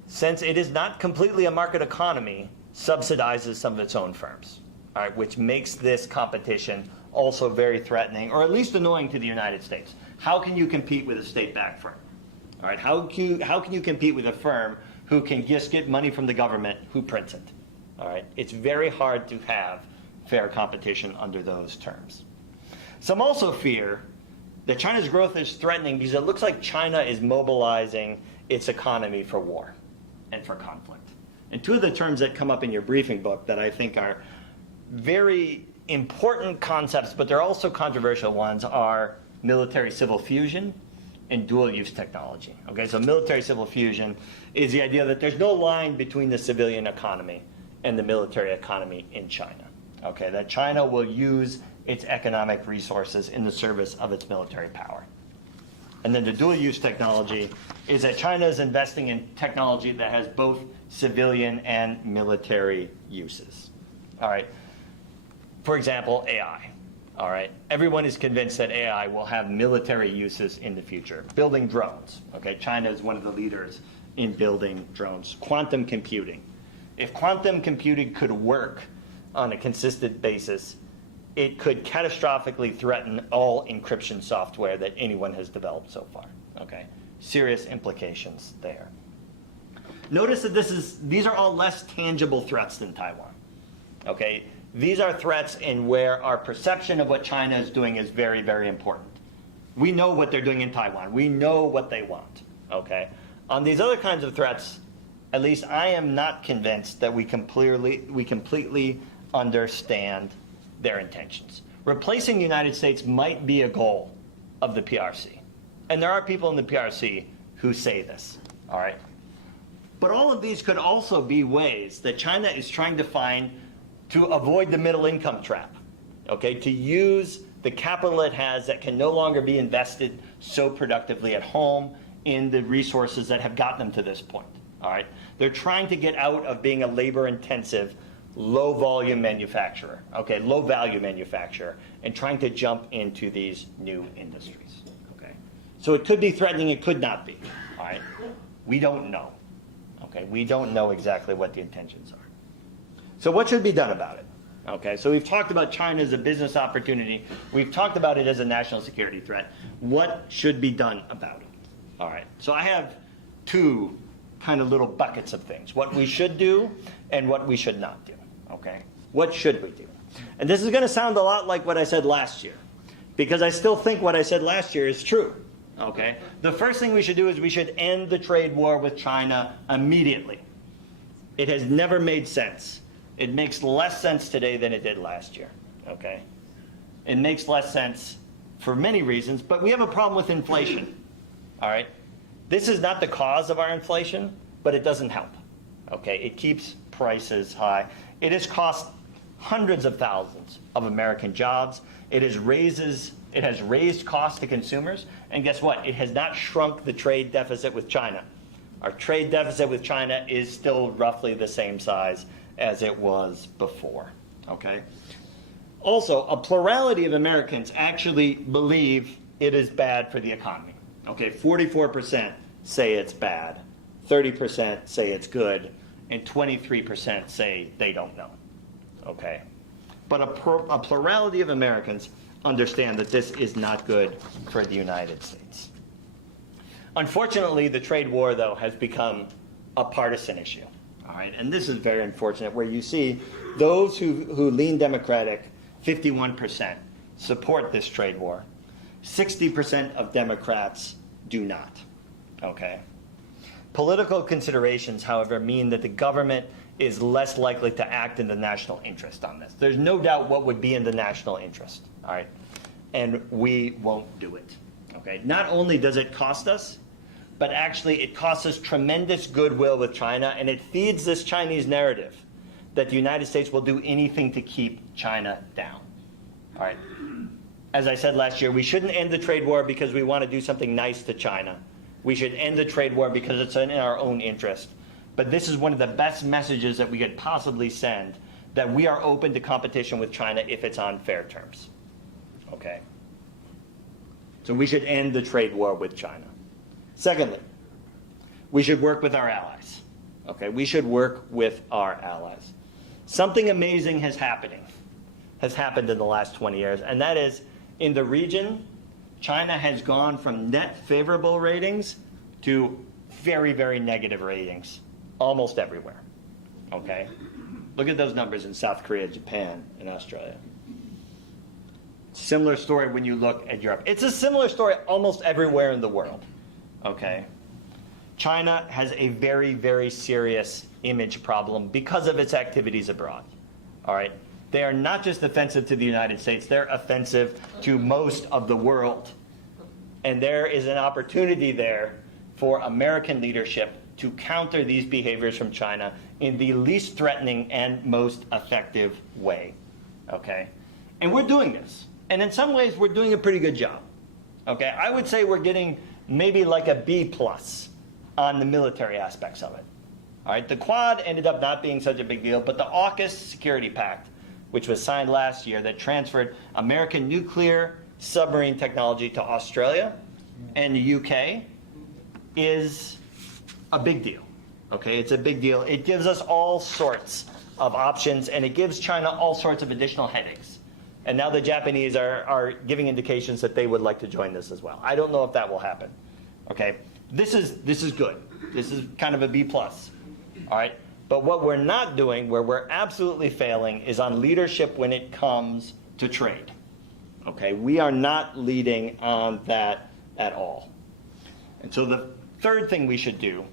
since it is not completely a market economy, subsidizes some of its own firms, all right, which makes this competition also very threatening, or at least annoying to the United States. How can you compete with a state-backed firm? All right, how can you compete with a firm who can just get money from the government who prints it? All right, it's very hard to have fair competition under those terms. Some also fear that China's growth is threatening because it looks like China is mobilizing its economy for war and for conflict. And two of the terms that come up in your briefing book that I think are very important concepts, but they're also controversial ones, are military-civil fusion and dual-use technology. Okay, so military-civil fusion is the idea that there's no line between the civilian economy and the military economy in China. Okay, that China will use its economic resources in the service of its military power. And then the dual-use technology is that China is investing in technology that has both civilian and military uses. All right. For example, AI. All right. Everyone is convinced that AI will have military uses in the future. Building drones. Okay. China is one of the leaders in building drones. Quantum computing. If quantum computing could work on a consistent basis, it could catastrophically threaten all encryption software that anyone has developed so far. Okay, serious implications there. Notice that these are all less tangible threats than Taiwan. Okay, these are threats in where our perception of what China is doing is very, very important. We know what they're doing in Taiwan. We know what they want. Okay, on these other kinds of threats, at least I am not convinced that we completely understand their intentions. Replacing the United States might be a goal of the PRC. And there are people in the PRC who say this, all right? But all of these could also be ways that China is trying to find to avoid the middle income trap, okay? To use the capital it has that can no longer be invested so productively at home in the resources that have gotten them to this point, all right? They're trying to get out of being a labor-intensive, low-volume manufacturer, okay, low-value manufacturer, and trying to jump into these new industries, okay? So it could be threatening, it could not be, all right? We don't know, okay? We don't know exactly what the intentions are. So what should be done about it? Okay, so we've talked about China as a business opportunity. We've talked about it as a national security threat. What should be done about it? All right, so I have two kind of little buckets of things, what we should do and what we should not do, okay? What should we do? And this is going to sound a lot like what I said last year, because I still think what I said last year is true, okay? The first thing we should do is we should end the trade war with China immediately. It has never made sense. It makes less sense today than it did last year, okay? It makes less sense for many reasons, but we have a problem with inflation, all right? This is not the cause of our inflation, but it doesn't help, okay? It keeps prices high. It has cost hundreds of thousands of American jobs. It has raised costs to consumers, and guess what? It has not shrunk the trade deficit with China. Our trade deficit with China is still roughly the same size as it was before, okay? Also, a plurality of Americans actually believe it is bad for the economy. Okay, 44% say it's bad, 30% say it's good, and 23% say they don't know, okay? But a plurality of Americans understand that this is not good for the United States. Unfortunately, the trade war, though, has become a partisan issue, all right? And this is very unfortunate, where you see those who lean Democratic, 51%, support this trade war. 60% of Democrats do not, okay? Political considerations, however, mean that the government is less likely to act in the national interest on this. There's no doubt what would be in the national interest, all right? And we won't do it, okay? Not only does it cost us, but actually it costs us tremendous goodwill with China, and it feeds this Chinese narrative that the United States will do anything to keep China down, all right? As I said last year, we shouldn't end the trade war because we want to do something nice to China. We should end the trade war because it's in our own interest. But this is one of the best messages that we could possibly send, that we are open to competition with China if it's on fair terms. Okay? So we should end the trade war with China. Secondly, we should work with our allies. Okay? We should work with our allies. Something amazing has happened in the last 20 years, and that is, in the region, China has gone from net favorable ratings to very, very negative ratings almost everywhere, okay? Look at those numbers in South Korea, Japan, and Australia. Similar story when you look at Europe. It's a similar story almost everywhere in the world, okay? China has a very, very serious image problem because of its activities abroad, all right? They are not just offensive to the United States, they're offensive to most of the world. And there is an opportunity there for American leadership to counter these behaviors from China in the least threatening and most effective way, okay? And we're doing this. And in some ways, we're doing a pretty good job, okay? I would say we're getting maybe like a B+ on the military aspects of it, all right? The Quad ended up not being such a big deal, but the AUKUS Security Pact, which was signed last year, that transferred American nuclear submarine technology to Australia and the UK, is a big deal, okay? It's a big deal. It gives us all sorts of options, and it gives China all sorts of additional headaches. And now the Japanese are giving indications that they would like to join this as well. I don't know if that will happen. Okay, this is good. This is kind of a B+. All right, but what we're not doing, where we're absolutely failing, is on leadership when it comes to trade. Okay, we are not leading on that at all. And so the third thing we should do,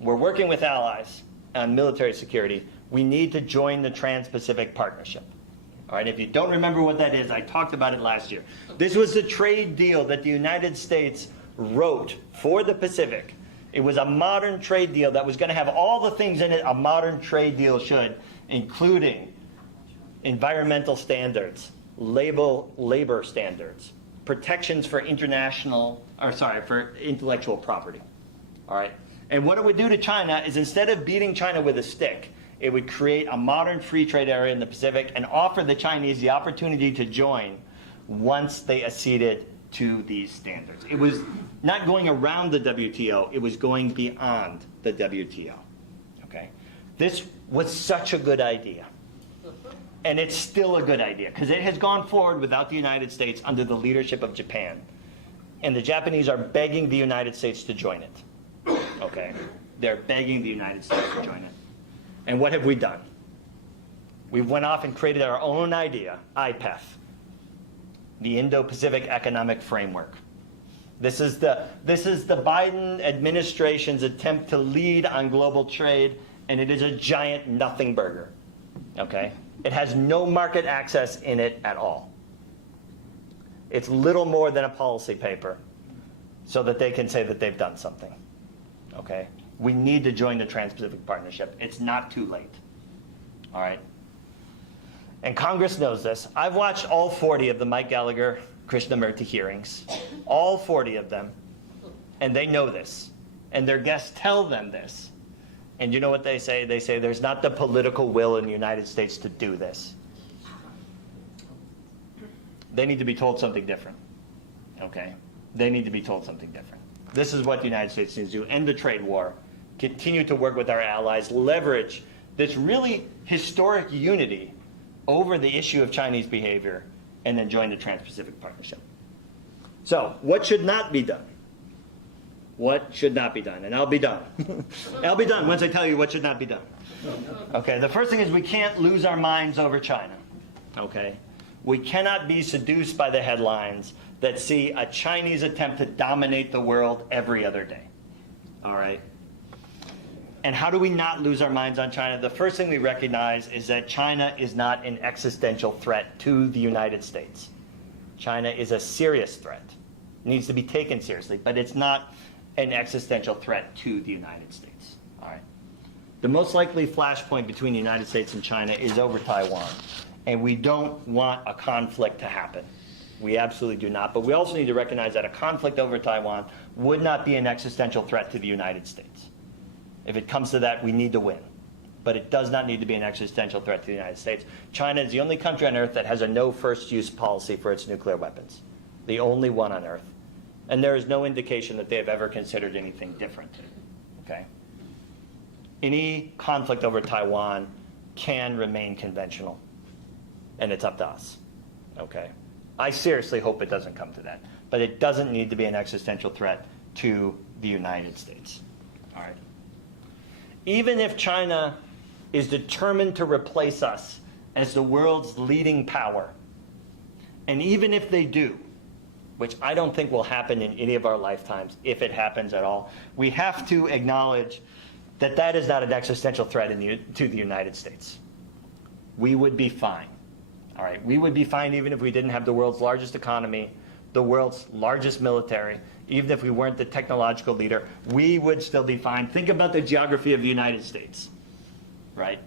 we're working with allies on military security. We need to join the Trans-Pacific Partnership. All right, if you don't remember what that is, I talked about it last year. This was the trade deal that the United States wrote for the Pacific. It was a modern trade deal that was going to have all the things in it a modern trade deal should, including environmental standards, labor standards, protections for for intellectual property. All right, and what it would do to China is, instead of beating China with a stick, it would create a modern free trade area in the Pacific and offer the Chinese the opportunity to join once they acceded to these standards. It was not going around the WTO, it was going beyond the WTO. Okay? This was such a good idea. And it's still a good idea, because it has gone forward without the United States under the leadership of Japan. And the Japanese are begging the United States to join it. Okay? They're begging the United States to join it. And what have we done? We went off and created our own idea, IPEF, the Indo-Pacific Economic Framework. This is the Biden administration's attempt to lead on global trade, and it is a giant nothing burger. Okay? It has no market access in it at all. It's little more than a policy paper so that they can say that they've done something. Okay? We need to join the Trans-Pacific Partnership. It's not too late. All right? And Congress knows this. I've watched all 40 of the Mike Gallagher Krishnamurti hearings, all 40 of them, and they know this. And their guests tell them this. And you know what they say? They say there's not the political will in the United States to do this. They need to be told something different. Okay? They need to be told something different. This is what the United States needs to do. End the trade war. Continue to work with our allies. Leverage this really historic unity over the issue of Chinese behavior, and then join the Trans-Pacific Partnership. So, what should not be done? What should not be done? And I'll be done. I'll be done once I tell you what should not be done. Okay, the first thing is we can't lose our minds over China. Okay? We cannot be seduced by the headlines that see a Chinese attempt to dominate the world every other day. All right? And how do we not lose our minds on China? The first thing we recognize is that China is not an existential threat to the United States. China is a serious threat. It needs to be taken seriously, but it's not an existential threat to the United States. All right. The most likely flashpoint between the United States and China is over Taiwan. And we don't want a conflict to happen. We absolutely do not. But we also need to recognize that a conflict over Taiwan would not be an existential threat to the United States. If it comes to that, we need to win. But it does not need to be an existential threat to the United States. China is the only country on earth that has a no first use policy for its nuclear weapons. The only one on earth. And there is no indication that they have ever considered anything different. Okay? Any conflict over Taiwan can remain conventional. And it's up to us. Okay? I seriously hope it doesn't come to that. But it doesn't need to be an existential threat to the United States. All right? Even if China is determined to replace us as the world's leading power, and even if they do, which I don't think will happen in any of our lifetimes, if it happens at all, we have to acknowledge that that is not an existential threat to the United States. We would be fine. All right, we would be fine even if we didn't have the world's largest economy, the world's largest military, even if we weren't the technological leader, we would still be fine. Think about the geography of the United States, right?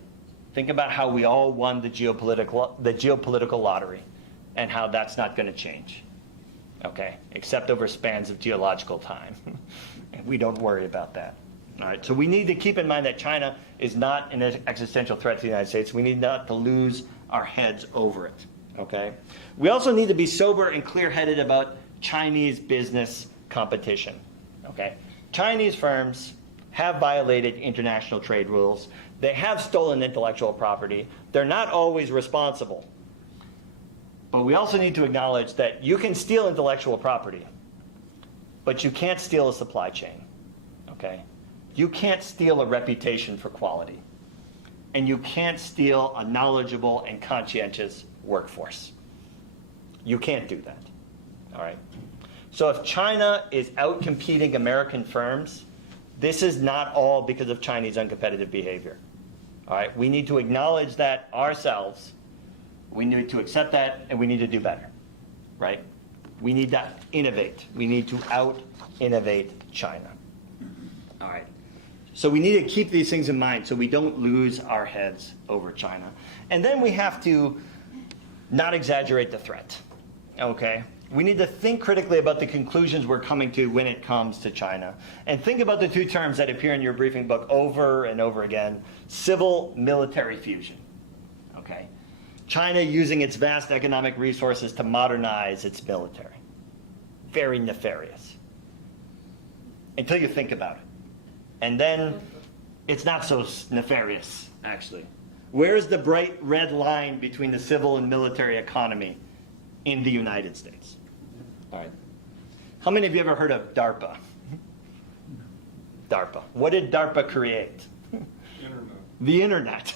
Think about how we all won the geopolitical lottery and how that's not going to change, okay, except over spans of geological time. And we don't worry about that. All right, so we need to keep in mind that China is not an existential threat to the United States. We need not to lose our heads over it, okay? We also need to be sober and clear-headed about Chinese business competition, okay? Chinese firms have violated international trade rules. They have stolen intellectual property. They're not always responsible. But we also need to acknowledge that you can steal intellectual property, but you can't steal a supply chain, okay? You can't steal a reputation for quality, and you can't steal a knowledgeable and conscientious workforce. You can't do that, all right? So if China is out-competing American firms, this is not all because of Chinese uncompetitive behavior, all right? We need to acknowledge that ourselves. We need to accept that, and we need to do better, right? We need to innovate. We need to out-innovate China. All right. So we need to keep these things in mind so we don't lose our heads over China. And then we have to not exaggerate the threat, okay? We need to think critically about the conclusions we're coming to when it comes to China. And think about the two terms that appear in your briefing book over and over again: civil-military fusion, okay? China using its vast economic resources to modernize its military. Very nefarious. Until you think about it. And then it's not so nefarious, actually. Where is the bright red line between the civil and military economy in the United States? All right. How many of you ever heard of DARPA? DARPA. What did DARPA create? The internet.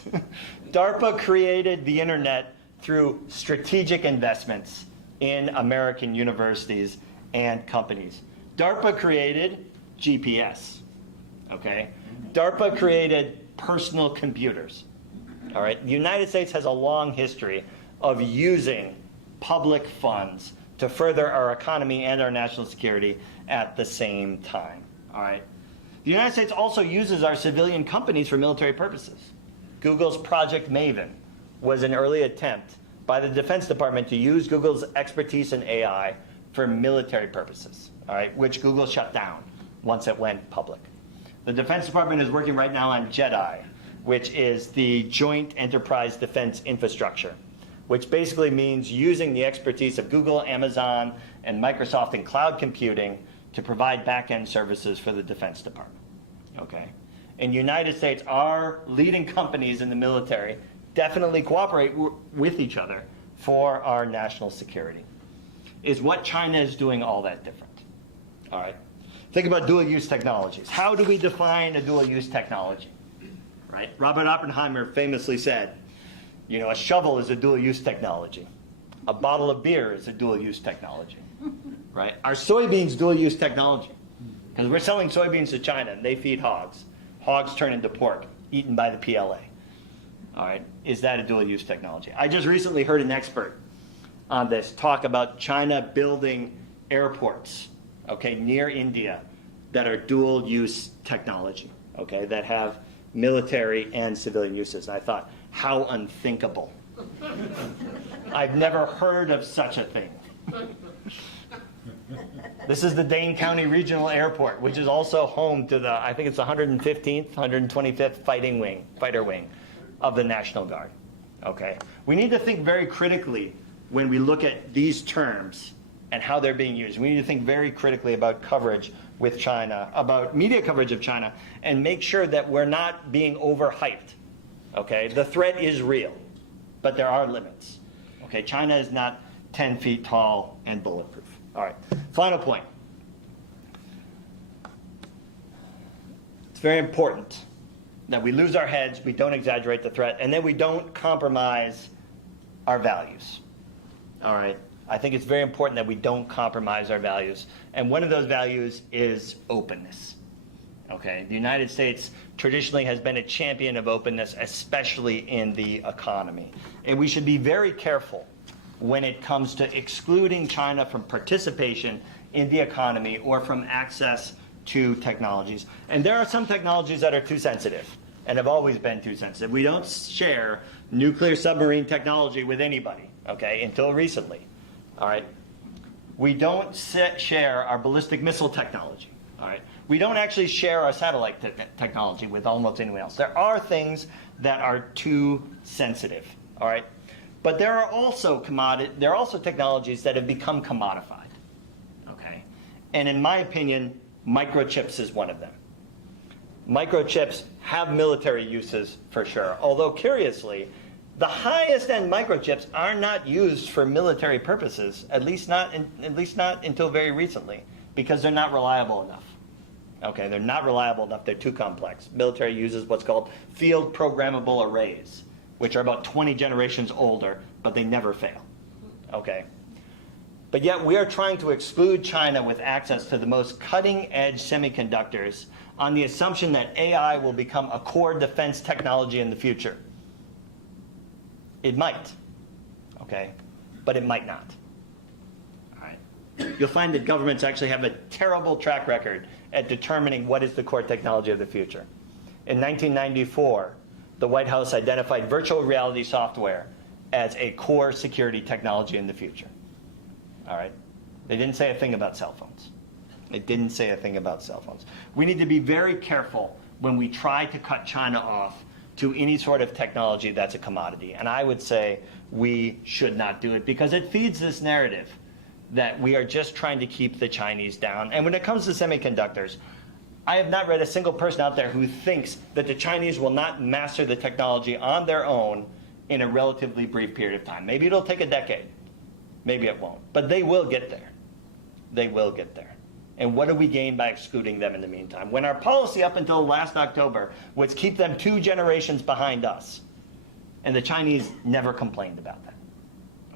DARPA created the internet through strategic investments in American universities and companies. DARPA created GPS, okay? DARPA created personal computers, all right? The United States has a long history of using public funds to further our economy and our national security at the same time, all right? The United States also uses our civilian companies for military purposes. Google's Project Maven was an early attempt by the Defense Department to use Google's expertise in AI for military purposes, all right, which Google shut down once it went public. The Defense Department is working right now on JEDI, which is the Joint Enterprise Defense Infrastructure, which basically means using the expertise of Google, Amazon, and Microsoft in cloud computing to provide back-end services for the Defense Department, okay? In the United States, our leading companies in the military definitely cooperate with each other for our national security. Is what China is doing all that different? All right. Think about dual-use technologies. How do we define a dual-use technology? Right? Robert Oppenheimer famously said, you know, a shovel is a dual-use technology. A bottle of beer is a dual-use technology. Right? Our soybeans dual-use technology. Because we're selling soybeans to China, and they feed hogs. Hogs turn into pork, eaten by the PLA. All right, is that a dual-use technology? I just recently heard an expert on this talk about China building airports, okay, near India that are dual-use technology, okay, that have military and civilian uses. And I thought, how unthinkable. I've never heard of such a thing. This is the Dane County Regional Airport, which is also home to the, I think it's the 115th, 125th fighter wing of the National Guard, okay? We need to think very critically when we look at these terms and how they're being used. We need to think very critically about coverage with China, about media coverage of China, and make sure that we're not being overhyped, okay? The threat is real, but there are limits, okay? China is not 10 feet tall and bulletproof. All right, final point. It's very important that we lose our heads, we don't exaggerate the threat, and then we don't compromise our values. All right, I think it's very important that we don't compromise our values. And one of those values is openness. Okay, the United States traditionally has been a champion of openness, especially in the economy. And we should be very careful when it comes to excluding China from participation in the economy or from access to technologies. And there are some technologies that are too sensitive and have always been too sensitive. We don't share nuclear submarine technology with anybody, okay, until recently, all right? We don't share our ballistic missile technology, all right? We don't actually share our satellite technology with almost anyone else. There are things that are too sensitive, all right? But there are also technologies that have become commodified, okay? And in my opinion, microchips is one of them. Microchips have military uses for sure, although curiously, the highest end microchips are not used for military purposes, at least not until very recently, because they're not reliable enough. Okay, they're not reliable enough, they're too complex. Military uses what's called field programmable arrays, which are about 20 generations older, but they never fail. Okay. But yet we are trying to exclude China with access to the most cutting-edge semiconductors on the assumption that AI will become a core defense technology in the future. It might, okay, but it might not. All right. You'll find that governments actually have a terrible track record at determining what is the core technology of the future. In 1994, the White House identified virtual reality software as a core security technology in the future. All right? They didn't say a thing about cell phones. They didn't say a thing about cell phones. We need to be very careful when we try to cut China off to any sort of technology that's a commodity. And I would say we should not do it because it feeds this narrative that we are just trying to keep the Chinese down. And when it comes to semiconductors, I have not read a single person out there who thinks that the Chinese will not master the technology on their own in a relatively brief period of time. Maybe it'll take a decade. Maybe it won't. But they will get there. They will get there. And what do we gain by excluding them in the meantime? When our policy up until last October was keep them 2 generations behind us, and the Chinese never complained about that.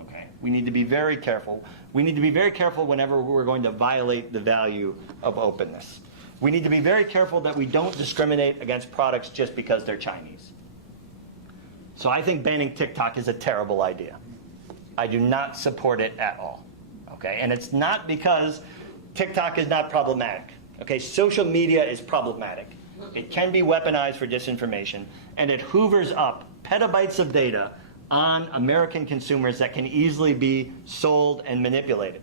Okay? We need to be very careful. We need to be very careful whenever we're going to violate the value of openness. We need to be very careful that we don't discriminate against products just because they're Chinese. So I think banning TikTok is a terrible idea. I do not support it at all. Okay? And it's not because TikTok is not problematic. Okay? Social media is problematic. It can be weaponized for disinformation, and it hoovers up petabytes of data on American consumers that can easily be sold and manipulated.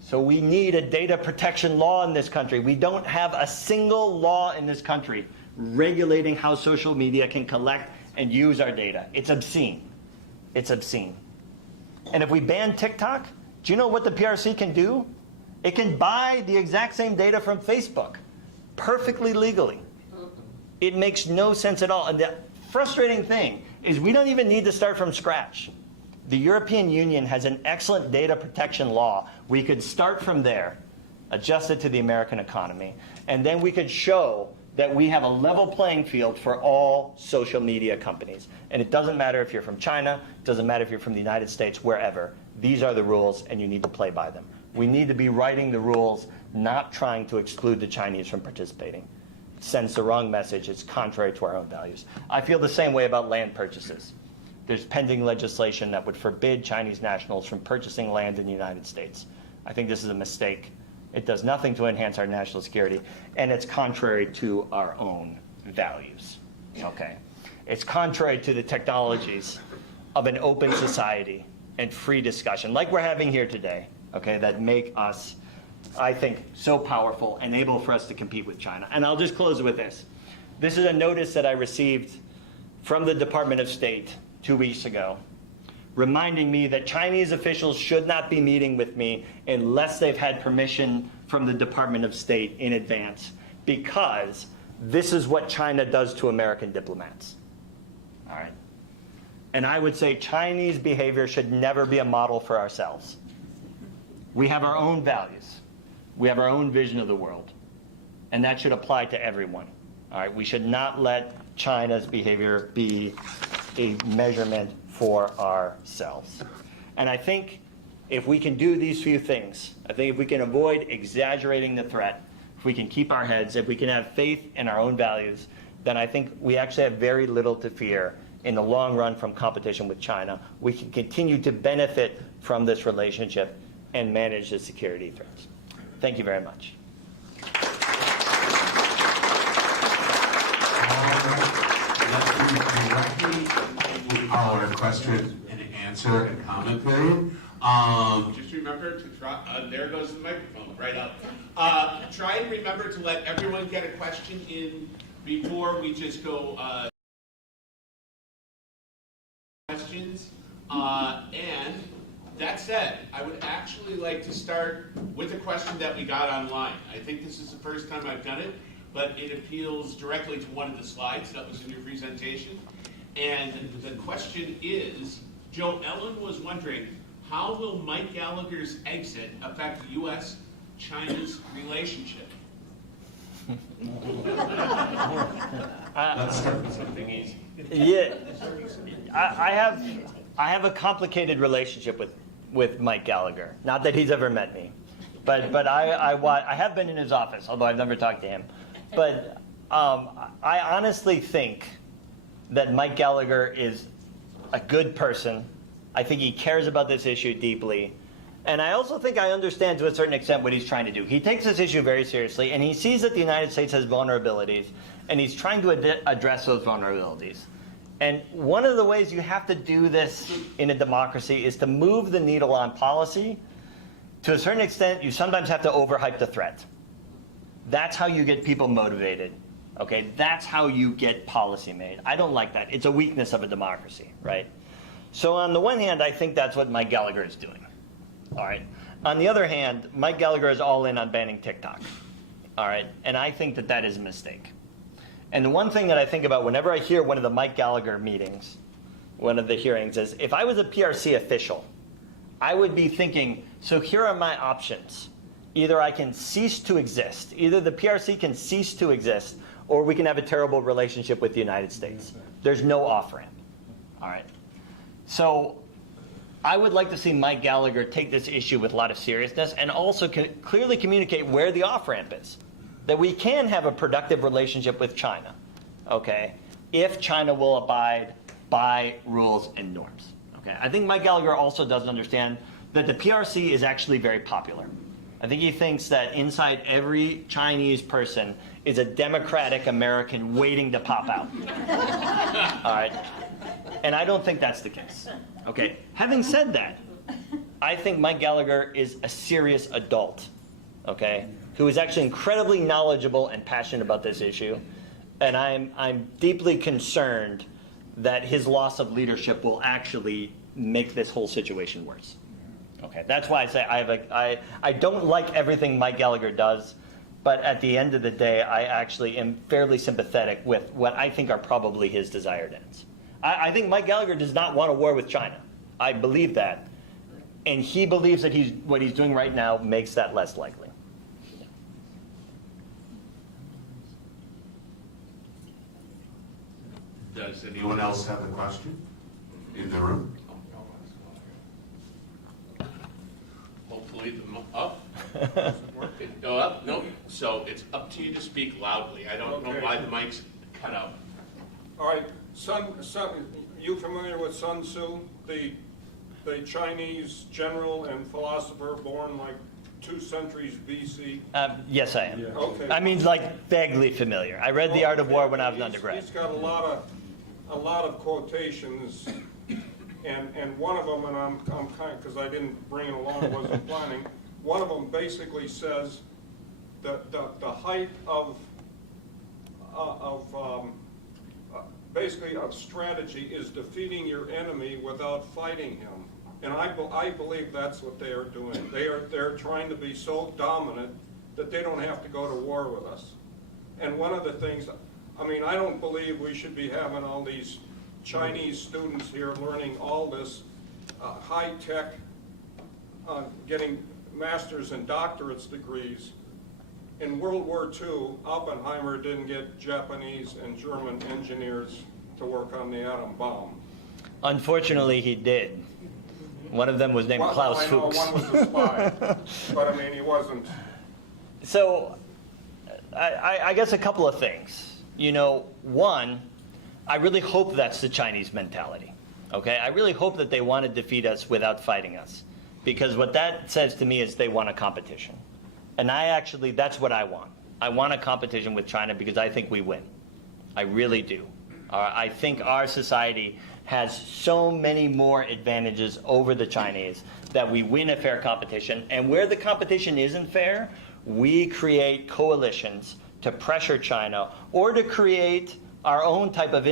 So we need a data protection law in this country. We don't have a single law in this country regulating how social media can collect and use our data. It's obscene. It's obscene. And if we ban TikTok, do you know what the PRC can do? It can buy the exact same data from Facebook perfectly legally. It makes no sense at all. And the frustrating thing is we don't even need to start from scratch. The European Union has an excellent data protection law. We could start from there, adjust it to the American economy, and then we could show that we have a level playing field for all social media companies. And it doesn't matter if you're from China, it doesn't matter if you're from the United States, wherever. These are the rules, and you need to play by them. We need to be writing the rules, not trying to exclude the Chinese from participating. It sends the wrong message. It's contrary to our own values. I feel the same way about land purchases. There's pending legislation that would forbid Chinese nationals from purchasing land in the United States. I think this is a mistake. It does nothing to enhance our national security, and it's contrary to our own values. Okay? It's contrary to the technologies of an open society and free discussion, like we're having here today, okay, that make us, I think, so powerful and able for us to compete with China. And I'll just close with this. This is a notice that I received from the Department of State 2 weeks ago, reminding me that Chinese officials should not be meeting with me unless they've had permission from the Department of State in advance, because this is what China does to American diplomats. All right? And I would say Chinese behavior should never be a model for ourselves. We have our own values. We have our own vision of the world. And that should apply to everyone. All right? We should not let China's behavior be a measurement for ourselves. And I think if we can do these few things, I think if we can avoid exaggerating the threat, if we can keep our heads, if we can have faith in our own values, then I think we actually have very little to fear in the long run from competition with China. We can continue to benefit from this relationship and manage the security threats. Thank you very much. Let's move directly to our question and answer and comment period. Just remember to try, there goes the microphone, right up. Try and remember to let everyone get a question in before we just go questions. And that said, I would actually like to start with a question that we got online. I think this is the first time I've done it. but it appeals directly to one of the slides that was in your presentation. And the question is, Joe Ellen was wondering, how will Mike Gallagher's exit affect U.S.-China's relationship? Let's start with something easy. Yeah, I have a complicated relationship with Mike Gallagher. Not that he's ever met me, but I have been in his office, although I've never talked to him. But I honestly think that Mike Gallagher is a good person. I think he cares about this issue deeply. And I also think I understand to a certain extent what he's trying to do. He takes this issue very seriously, and he sees that the United States has vulnerabilities, and he's trying to address those vulnerabilities. And one of the ways you have to do this in a democracy is to move the needle on policy. To a certain extent, you sometimes have to overhype the threat. That's how you get people motivated. Okay, that's how you get policy made. I don't like that. It's a weakness of a democracy, right? So on the one hand, I think that's what Mike Gallagher is doing. All right. On the other hand, Mike Gallagher is all in on banning TikTok. All right. And I think that that is a mistake. And the one thing that I think about whenever I hear one of the Mike Gallagher meetings, one of the hearings, is if I was a PRC official, I would be thinking, so here are my options. Either I can cease to exist, either the PRC can cease to exist, or we can have a terrible relationship with the United States. There's no off-ramp. All right. So I would like to see Mike Gallagher take this issue with a lot of seriousness and also clearly communicate where the off-ramp is. That we can have a productive relationship with China, okay, if China will abide by rules and norms. Okay. I think Mike Gallagher also doesn't understand that the PRC is actually very popular. I think he thinks that inside every Chinese person is a democratic American waiting to pop out. All right. And I don't think that's the case. Okay. Having said that, I think Mike Gallagher is a serious adult, okay, who is actually incredibly knowledgeable and passionate about this issue. And I'm deeply concerned that his loss of leadership will actually make this whole situation worse. Okay. That's why I say I don't like everything Mike Gallagher does, but at the end of the day, I actually am fairly sympathetic with what I think are probably his desired ends. I think Mike Gallagher does not want a war with China. I believe that. And he believes that what he's doing right now makes that less likely. Does anyone else have a question in the room? Hopefully up. Go up? No. So it's up to you to speak loudly. I don't know why the mic's cut out. All right. You familiar with Sun Tzu, the Chinese general and philosopher born like 2 centuries BC? Yes, I am. Yeah. Okay. I mean, like, vaguely familiar. I read The Art of War when I was an undergrad. He's got a lot of quotations, and one of them, and I'm kind of, because I didn't bring it along, wasn't planning. One of them basically says that the height of strategy is defeating your enemy without fighting him. And I believe that's what they are doing. They're trying to be so dominant that they don't have to go to war with us. And one of the things, I mean, I don't believe we should be having all these Chinese students here learning all this high-tech, getting master's and doctorate's degrees. In World War II, Oppenheimer didn't get Japanese and German engineers to work on the atom bomb. Unfortunately, he did. One of them was named Klaus Fuchs. One was a spy, but I mean, he wasn't. So, I guess a couple of things. You know, one, I really hope that's the Chinese mentality. Okay, I really hope that they want to defeat us without fighting us, because what that says to me is they want a competition, and that's what I want. I want a competition with China because I think we win. I really do. I think our society has so many more advantages over the Chinese that we win a fair competition. And where the competition isn't fair, we create coalitions to pressure China or to create our own type of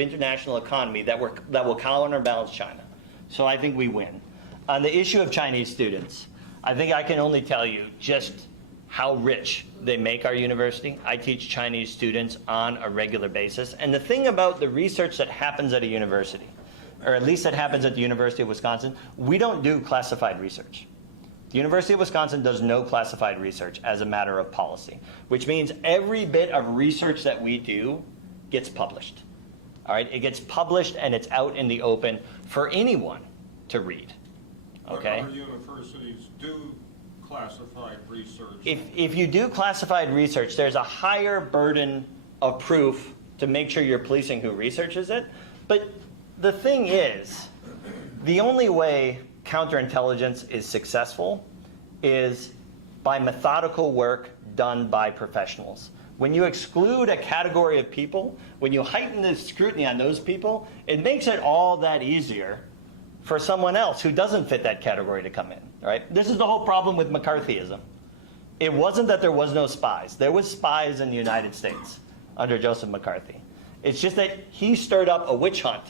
international economy that will counterbalance China. So I think we win. On the issue of Chinese students, I think I can only tell you just how rich they make our university. I teach Chinese students on a regular basis. And the thing about the research that happens at a university, or at least that happens at the University of Wisconsin, we don't do classified research. The University of Wisconsin does no classified research as a matter of policy, which means every bit of research that we do gets published. All right, it gets published and it's out in the open for anyone to read. Okay. But other universities do classified research. If you do classified research, there's a higher burden of proof to make sure you're policing who researches it. But the thing is, the only way counterintelligence is successful is by methodical work done by professionals. When you exclude a category of people, when you heighten the scrutiny on those people, it makes it all that easier for someone else who doesn't fit that category to come in, right? This is the whole problem with McCarthyism. It wasn't that there was no spies. There was spies in the United States under Joseph McCarthy. It's just that he stirred up a witch hunt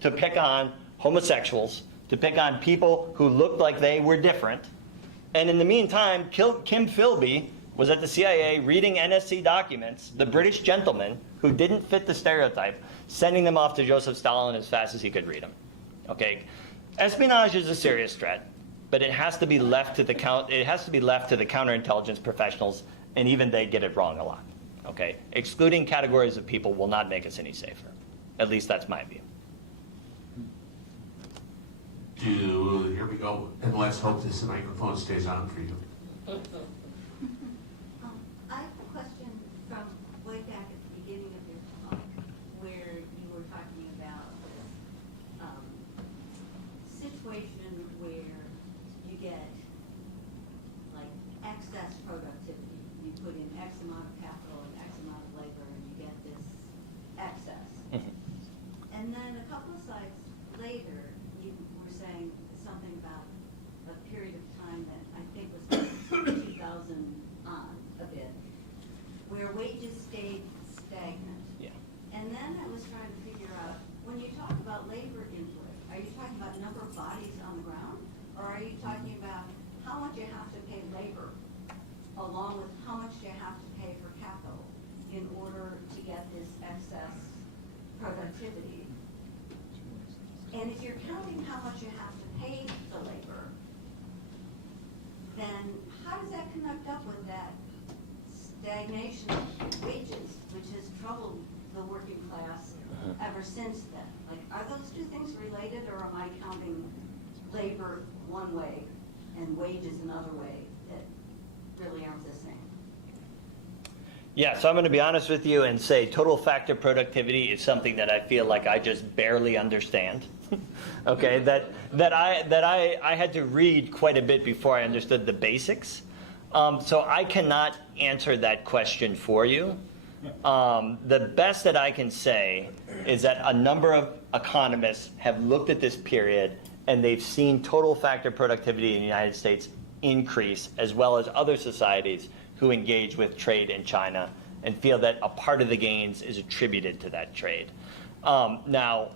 to pick on homosexuals, to pick on people who looked like they were different. And in the meantime, Kim Philby was at the CIA reading NSC documents, the British gentleman who didn't fit the stereotype, sending them off to Joseph Stalin as fast as he could read them. Okay, espionage is a serious threat, but it has to be left to the counterintelligence professionals, and even they get it wrong a lot. Okay, excluding categories of people will not make us any safer. At least that's my view. Here we go, and let's hope this microphone stays on for you. I have a question from way back at the beginning of your talk, where you were talking about this situation where you get like excess productivity. You put in X amount of capital and X amount of labor, and you get this excess. And then a couple of slides later, you were saying something about a period of time that I think was 2000 on a bit, where wages stayed stagnant. Yeah. And then I was trying to figure out, when you talk about labor input, are you talking about number of bodies on the ground? Or are you talking about how much you have to pay labor, along with how much you have to pay for capital in order to get this excess productivity? And if you're counting how much you have to pay the labor, then how does that connect up with that stagnation of wages, which has troubled the working class ever since then? Like, are those two things related, or am I counting labor one way and wages another way that really aren't the same? Yeah, so I'm going to be honest with you and say total factor productivity is something that I feel like I just barely understand. Okay, that I had to read quite a bit before I understood the basics. So I cannot answer that question for you. The best that I can say is that a number of economists have looked at this period and they've seen total factor productivity in the United States increase, as well as other societies who engage with trade in China, and feel that a part of the gains is attributed to that trade. Now,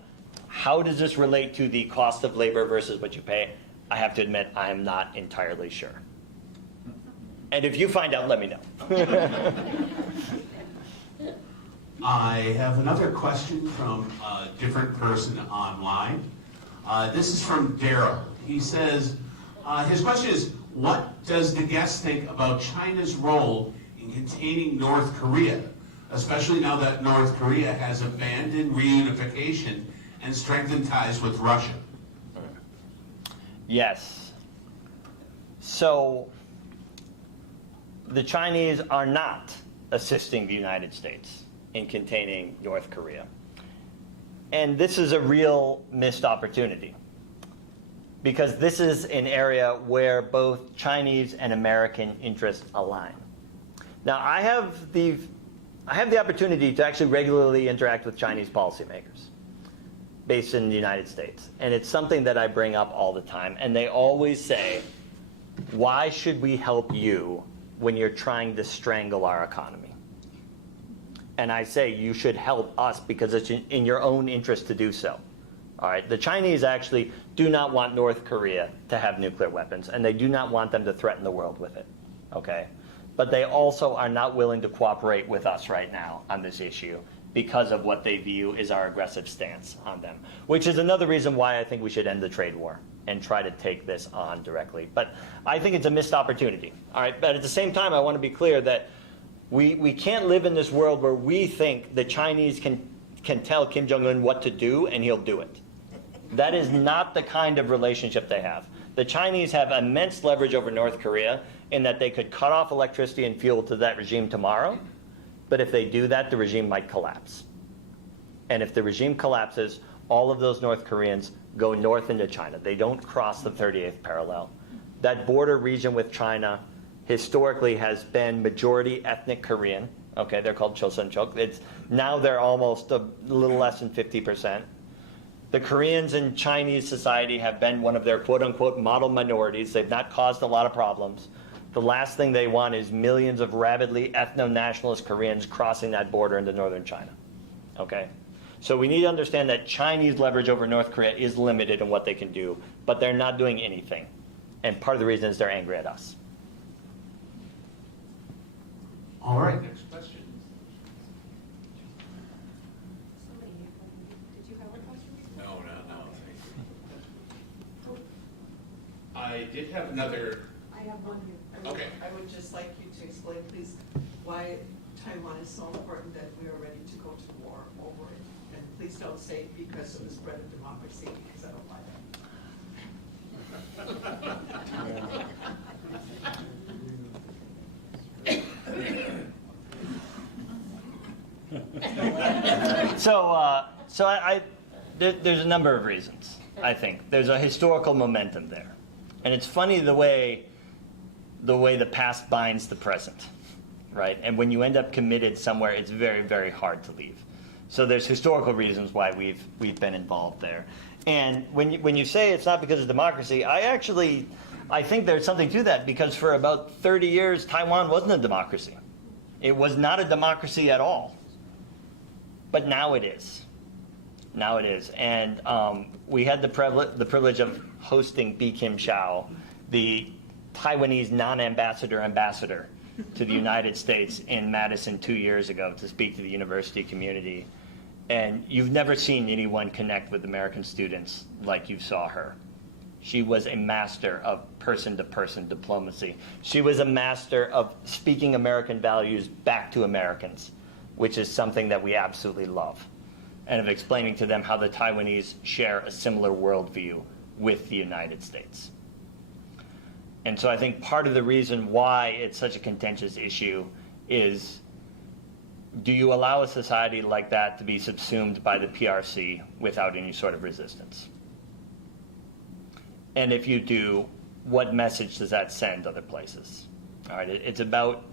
how does this relate to the cost of labor versus what you pay? I have to admit, I am not entirely sure. And if you find out, let me know. I have another question from a different person online. This is from Daryl. He says, his question is, what does the guest think about China's role in containing North Korea, especially now that North Korea has abandoned reunification and strengthened ties with Russia? Yes. So the Chinese are not assisting the United States in containing North Korea. And this is a real missed opportunity, because this is an area where both Chinese and American interests align. Now, I have the opportunity to actually regularly interact with Chinese policymakers based in the United States. And it's something that I bring up all the time. And they always say, why should we help you when you're trying to strangle our economy? And I say, you should help us because it's in your own interest to do so. All right, the Chinese actually do not want North Korea to have nuclear weapons, and they do not want them to threaten the world with it. Okay, but they also are not willing to cooperate with us right now on this issue because of what they view as our aggressive stance on them, which is another reason why I think we should end the trade war and try to take this on directly. But I think it's a missed opportunity, all right? But at the same time, I want to be clear that we can't live in this world where we think the Chinese can tell Kim Jong-un what to do and he'll do it. That is not the kind of relationship they have. The Chinese have immense leverage over North Korea in that they could cut off electricity and fuel to that regime tomorrow, but if they do that, the regime might collapse. And if the regime collapses, all of those North Koreans go north into China. They don't cross the 38th parallel. That border region with China historically has been majority ethnic Korean. Okay, they're called Chosunchok. Now they're almost a little less than 50%. The Koreans in Chinese society have been one of their quote-unquote model minorities. They've not caused a lot of problems. The last thing they want is millions of rabidly ethno-nationalist Koreans crossing that border into northern China. Okay? So we need to understand that Chinese leverage over North Korea is limited in what they can do, but they're not doing anything. And part of the reason is they're angry at us. All right, next question. Somebody here. Did you have a question? No, thank you. I did have another. I have one here. Okay. I would just like you to explain, please, why Taiwan is so important that we are ready to go to war over it. And please don't say because of the spread of democracy, because I don't buy that. There's a number of reasons, I think. There's a historical momentum there. And it's funny the way the past binds the present, right? And when you end up committed somewhere, it's very, very hard to leave. So there's historical reasons why we've been involved there. And when you say it's not because of democracy, I think there's something to that, because for about 30 years, Taiwan wasn't a democracy. It was not a democracy at all. But now it is. Now it is. And we had the privilege of hosting B. Kim Shao, the Taiwanese ambassador to the United States in Madison 2 years ago to speak to the university community. And you've never seen anyone connect with American students like you saw her. She was a master of person-to-person diplomacy. She was a master of speaking American values back to Americans, which is something that we absolutely love, and of explaining to them how the Taiwanese share a similar worldview with the United States. And so I think part of the reason why it's such a contentious issue is, do you allow a society like that to be subsumed by the PRC without any sort of resistance? And if you do, what message does that send other places? All right, it's about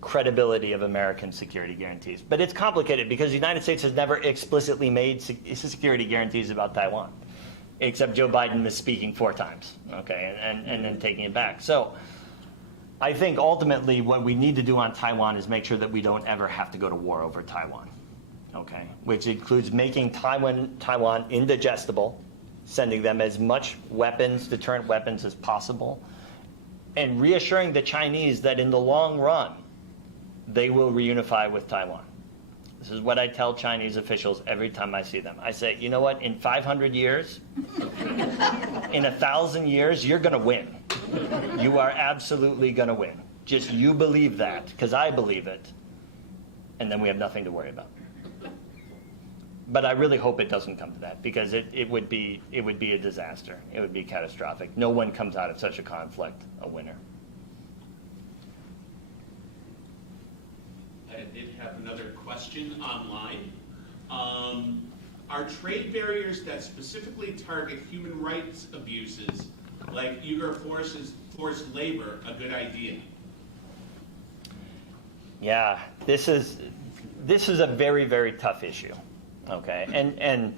credibility of American security guarantees. But it's complicated because the United States has never explicitly made security guarantees about Taiwan, except Joe Biden misspeaking 4 times, okay, and then taking it back. So I think ultimately what we need to do on Taiwan is make sure that we don't ever have to go to war over Taiwan, okay, which includes making Taiwan indigestible, sending them as much weapons, deterrent weapons as possible, and reassuring the Chinese that in the long run, they will reunify with Taiwan. This is what I tell Chinese officials every time I see them. I say, you know what, in 500 years, in 1,000 years, you're going to win. You are absolutely going to win. Just you believe that, because I believe it, and then we have nothing to worry about. But I really hope it doesn't come to that, because it would be a disaster. It would be catastrophic. No one comes out of such a conflict a winner. I did have another question online. Are trade barriers that specifically target human rights abuses, like Uyghur forced labor, a good idea? Yeah, this is a very, very tough issue. Okay, and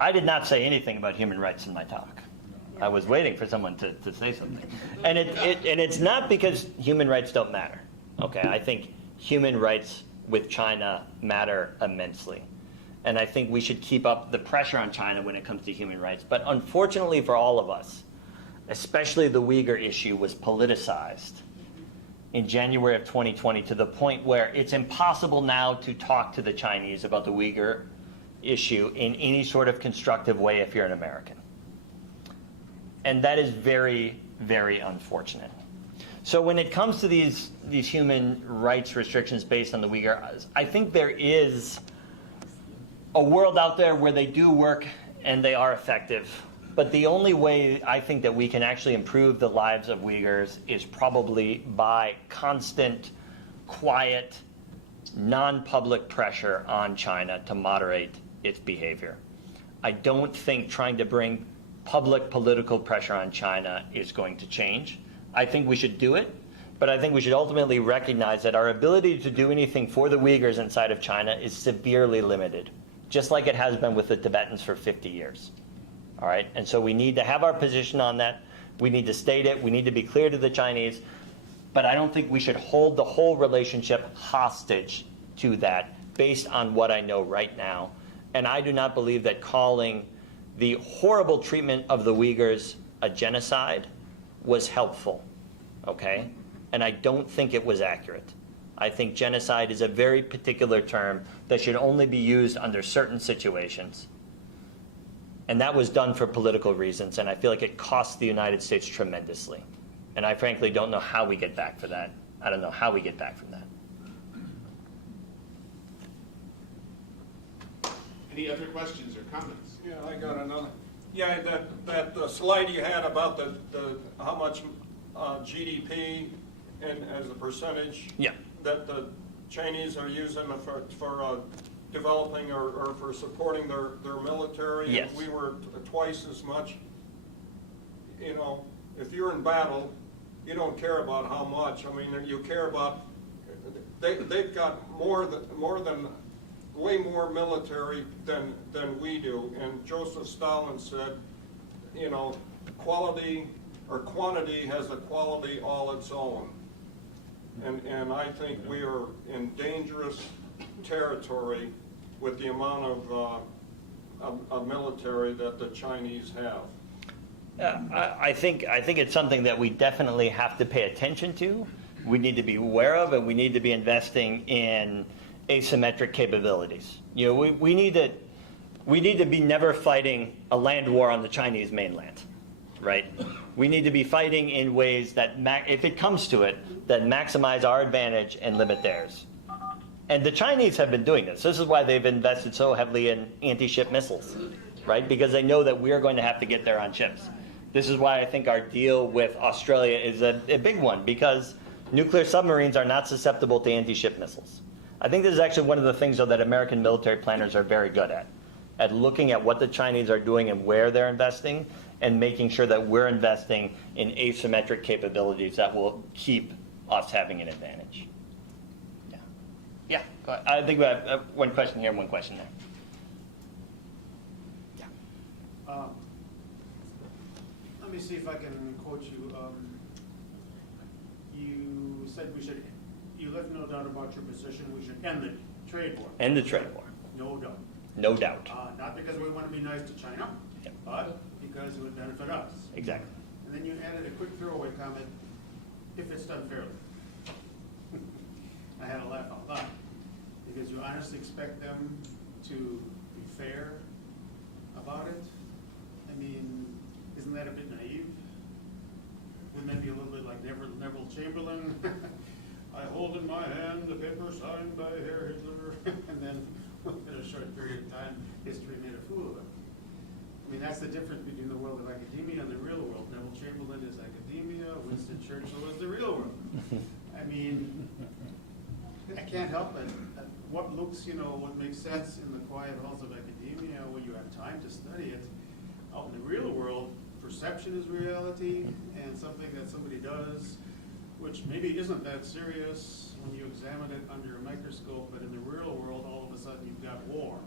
I did not say anything about human rights in my talk. I was waiting for someone to say something, and it's not because human rights don't matter. Okay, I think human rights with China matter immensely, and I think we should keep up the pressure on China when it comes to human rights. But unfortunately for all of us, especially the Uyghur issue was politicized, in January of 2020 to the point where it's impossible now to talk to the Chinese about the Uyghur issue in any sort of constructive way if you're an American. And that is very, very unfortunate. So when it comes to these human rights restrictions based on the Uyghur, I think there is a world out there where they do work and they are effective. But the only way I think that we can actually improve the lives of Uyghurs is probably by constant, quiet, non-public pressure on China to moderate its behavior. I don't think trying to bring public political pressure on China is going to change. I think we should do it, but I think we should ultimately recognize that our ability to do anything for the Uyghurs inside of China is severely limited, just like it has been with the Tibetans for 50 years. All right, and so we need to have our position on that. We need to state it. We need to be clear to the Chinese. But I don't think we should hold the whole relationship hostage to that based on what I know right now. And I do not believe that calling the horrible treatment of the Uyghurs a genocide was helpful, okay? And I don't think it was accurate. I think genocide is a very particular term that should only be used under certain situations. And that was done for political reasons, and I feel like it cost the United States tremendously. And I frankly don't know how we get back for that. I don't know how we get back from that. Any other questions or comments? Yeah, I got another. Yeah, that slide you had about the how much GDP and as a percentage that the Chinese are using for developing or for supporting their military. Yes. And we were twice as much. You know, if you're in battle, you don't care about how much. I mean, you care about they've got way more military than we do. And Joseph Stalin said, you know, quality or quantity has a quality all its own. And I think we are in dangerous territory with the amount of military that the Chinese have. I think it's something that we definitely have to pay attention to. We need to be aware of, and we need to be investing in asymmetric capabilities. You know, we need to be never fighting a land war on the Chinese mainland, right? We need to be fighting in ways that, if it comes to it, that maximize our advantage and limit theirs. And the Chinese have been doing this. This is why they've invested so heavily in anti-ship missiles, right? Because they know that we're going to have to get there on ships. This is why I think our deal with Australia is a big one, because nuclear submarines are not susceptible to anti-ship missiles. I think this is actually one of the things, though, that American military planners are very good at looking at what the Chinese are doing and where they're investing, and making sure that we're investing in asymmetric capabilities that will keep us having an advantage. Yeah, go ahead. I think we have one question here and one question there. Yeah. Let me see if I can quote you. You said you left no doubt about your position, we should end the trade war. End the trade war. No doubt. No doubt. Not because we want to be nice to China, Yep. but because it would benefit us. Exactly. And then you added a quick throwaway comment, if it's done fairly. I had a laugh out loud, because you honestly expect them to be fair about it? I mean, isn't that a bit naive? Wouldn't that be a little bit like Neville Chamberlain? I hold in my hand the paper signed by Herr Hitler, and then in a short period of time, history made a fool of him. I mean, that's the difference between the world of academia and the real world. Neville Chamberlain is academia, Winston Churchill is the real world. I mean, I can't help it. What looks, what makes sense in the quiet halls of academia when you have time to study it, out in the real world, perception is reality, and something that somebody does, which maybe isn't that serious when you examine it under a microscope, but in the real world, all of a sudden you've got war.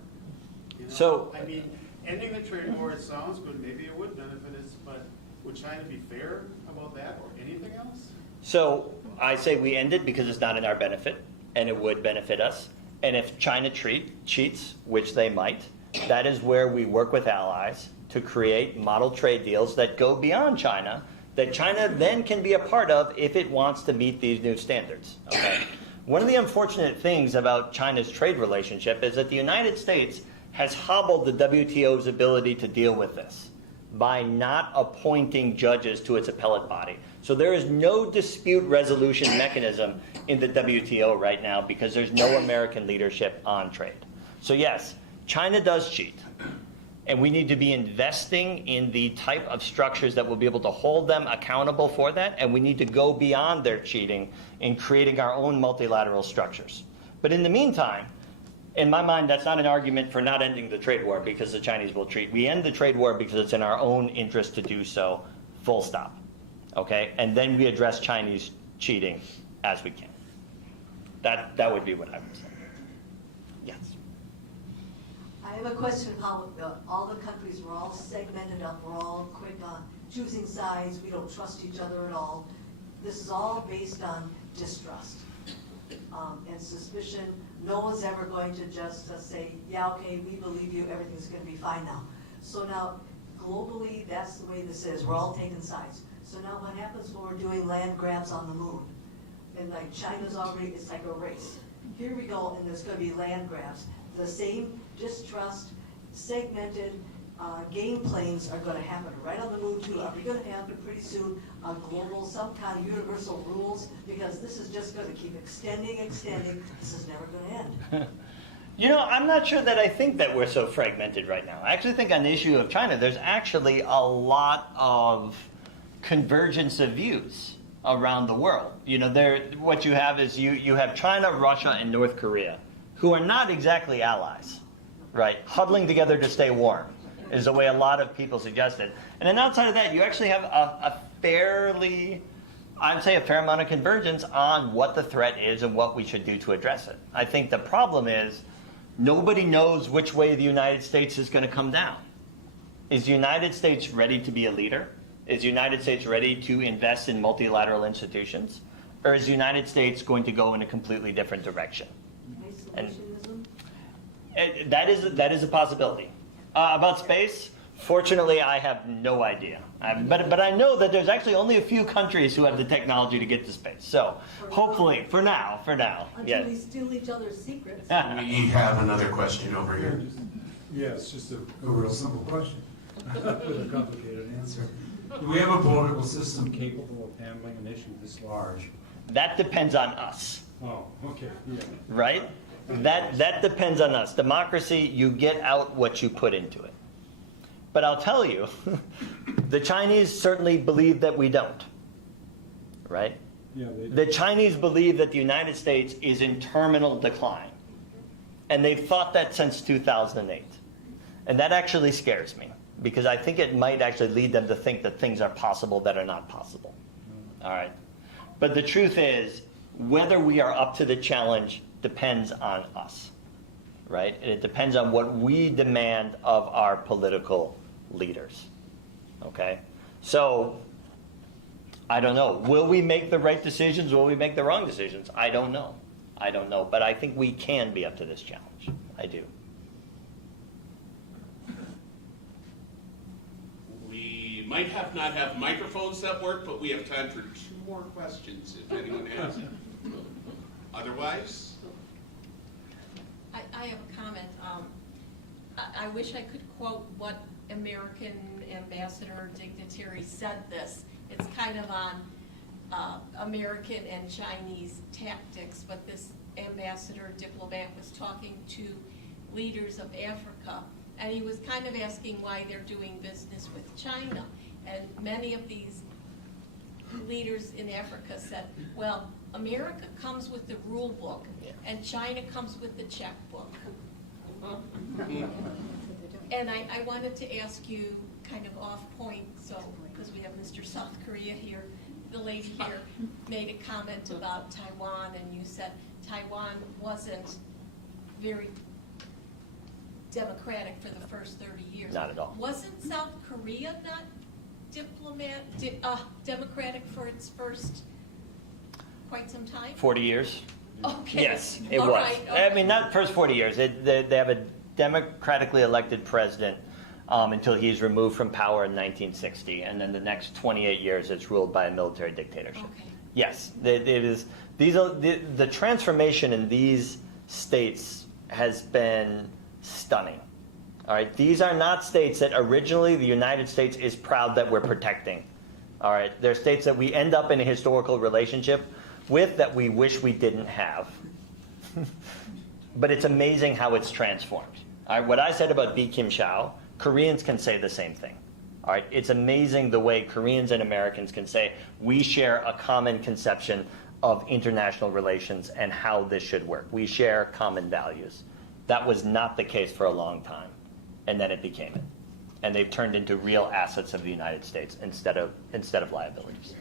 So, I mean, ending the trade war, it sounds good, maybe it would benefit us, but would China be fair about that or anything else? So I say we end it because it's not in our benefit, and it would benefit us. And if China cheats, which they might, that is where we work with allies to create model trade deals that go beyond China that China then can be a part of if it wants to meet these new standards. Okay? One of the unfortunate things about China's trade relationship is that the United States has hobbled the WTO's ability to deal with this by not appointing judges to its appellate body. So there is no dispute resolution mechanism in the WTO right now because there's no American leadership on trade. So yes, China does cheat. And we need to be investing in the type of structures that will be able to hold them accountable for that. And we need to go beyond their cheating in creating our own multilateral structures. But in the meantime, in my mind, that's not an argument for not ending the trade war because the Chinese will cheat. We end the trade war because it's in our own interest to do so, full stop. Okay? And then we address Chinese cheating as we can. That would be what I would say. Yes. I have a question of how all the countries were all segmented up, we're all quick on choosing sides, we don't trust each other at all. This is all based on distrust and suspicion. No one's ever going to just say, yeah, okay, we believe you, everything's going to be fine now. So now, globally, that's the way this is. We're all taking sides. So now what happens when we're doing land grabs on the moon? And like China's already, it's like a race. Here we go, and there's going to be land grabs. The same distrust, segmented game planes are going to happen right on the moon too. Are we going to have pretty soon a global, some kind of universal rules? Because this is just going to keep extending. This is never going to end. You know, I'm not sure that I think that we're so fragmented right now. I actually think on the issue of China, there's actually a lot of convergence of views around the world. You know, what you have is you have China, Russia, and North Korea, who are not exactly allies, right? Huddling together to stay warm is the way a lot of people suggest it. And then outside of that, you actually have a fairly, I'd say a fair amount of convergence on what the threat is and what we should do to address it. I think the problem is nobody knows which way the United States is going to come down. Is the United States ready to be a leader? Is the United States ready to invest in multilateral institutions? Or is the United States going to go in a completely different direction? Isolationism? That is a possibility. About space, fortunately, I have no idea. But I know that there's actually only a few countries who have the technology to get to space. So hopefully, for now, Until we steal each other's secrets. We have another question over here. Yeah, it's just a real simple question with a complicated answer. Do we have a political system capable of handling an issue this large? That depends on us, Oh, okay, yeah. right? That depends on us. Democracy, you get out what you put into it. But I'll tell you, the Chinese certainly believe that we don't, right? Yeah, they do. The Chinese believe that the United States is in terminal decline. And they've thought that since 2008. And that actually scares me, because I think it might actually lead them to think that things are possible that are not possible. All right? But the truth is, whether we are up to the challenge depends on us, right? And it depends on what we demand of our political leaders, okay? So, I don't know. Will we make the right decisions? Will we make the wrong decisions? I don't know. But I think we can be up to this challenge. I do. We might not have microphones that work, but we have time for 2 more questions if anyone has them. Otherwise? I have a comment. I wish I could quote what American ambassador dignitary said this. It's kind of on American and Chinese tactics, but this ambassador diplomat was talking to leaders of Africa, and he was kind of asking why they're doing business with China. And many of these leaders in Africa said, well, America comes with the rule book, and China comes with the checkbook. And I wanted to ask you, kind of off point, so, because we have Mr. South Korea here, the lady here made a comment about Taiwan, and you said Taiwan wasn't very democratic for the first 30 years. Not at all. Wasn't South Korea not democratic for its first quite some time? 40 years? Okay. Yes, it All was. right, okay. I mean, not first 40 years. They have a democratically elected president until he's removed from power in 1960, and then the next 28 years it's ruled by a military dictatorship. Okay. Yes, it is. The transformation in these states has been stunning. All right, these are not states that originally the United States is proud that we're protecting. All right, they're states that we end up in a historical relationship with that we wish we didn't have. But it's amazing how it's transformed. All right, what I said about B. Kim Chao, Koreans can say the same thing. All right, it's amazing the way Koreans and Americans can say we share a common conception of international relations and how this should work. We share common values. That was not the case for a long time, and then it became it. And they've turned into real assets of the United States instead of liabilities.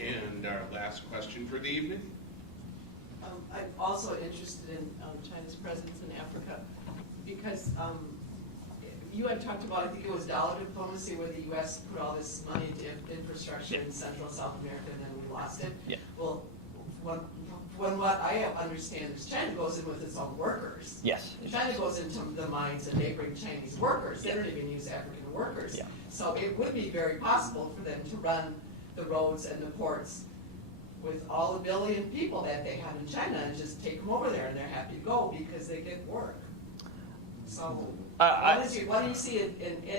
And our last question for the evening. I'm also interested in China's presence in Africa because you had talked about, I think it was dollar diplomacy, where the U.S. put all this money into infrastructure in Central South America and then we lost it. Yeah. Well, when what I understand is China goes in with its own workers. Yes. China goes into the mines and they bring Chinese workers. They don't even use African workers. Yeah. So it would be very possible for them to run the roads and the ports with all the billion people that they have in China and just take them over there and they're happy to go because they get work. So what do you see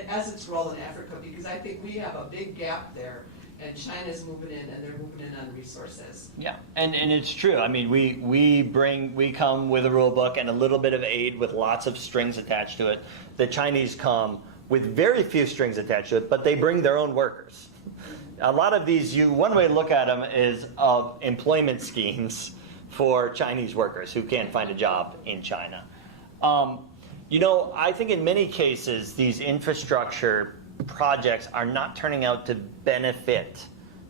as its role in Africa? Because I think we have a big gap there and China's moving in and they're moving in on resources. Yeah, and it's true. I mean, we come with a rule book and a little bit of aid with lots of strings attached to it. The Chinese come with very few strings attached to it, but they bring their own workers. A lot of these, one way to look at them is of employment schemes for Chinese workers who can't find a job in China. I think in many cases, these infrastructure projects are not turning out to benefit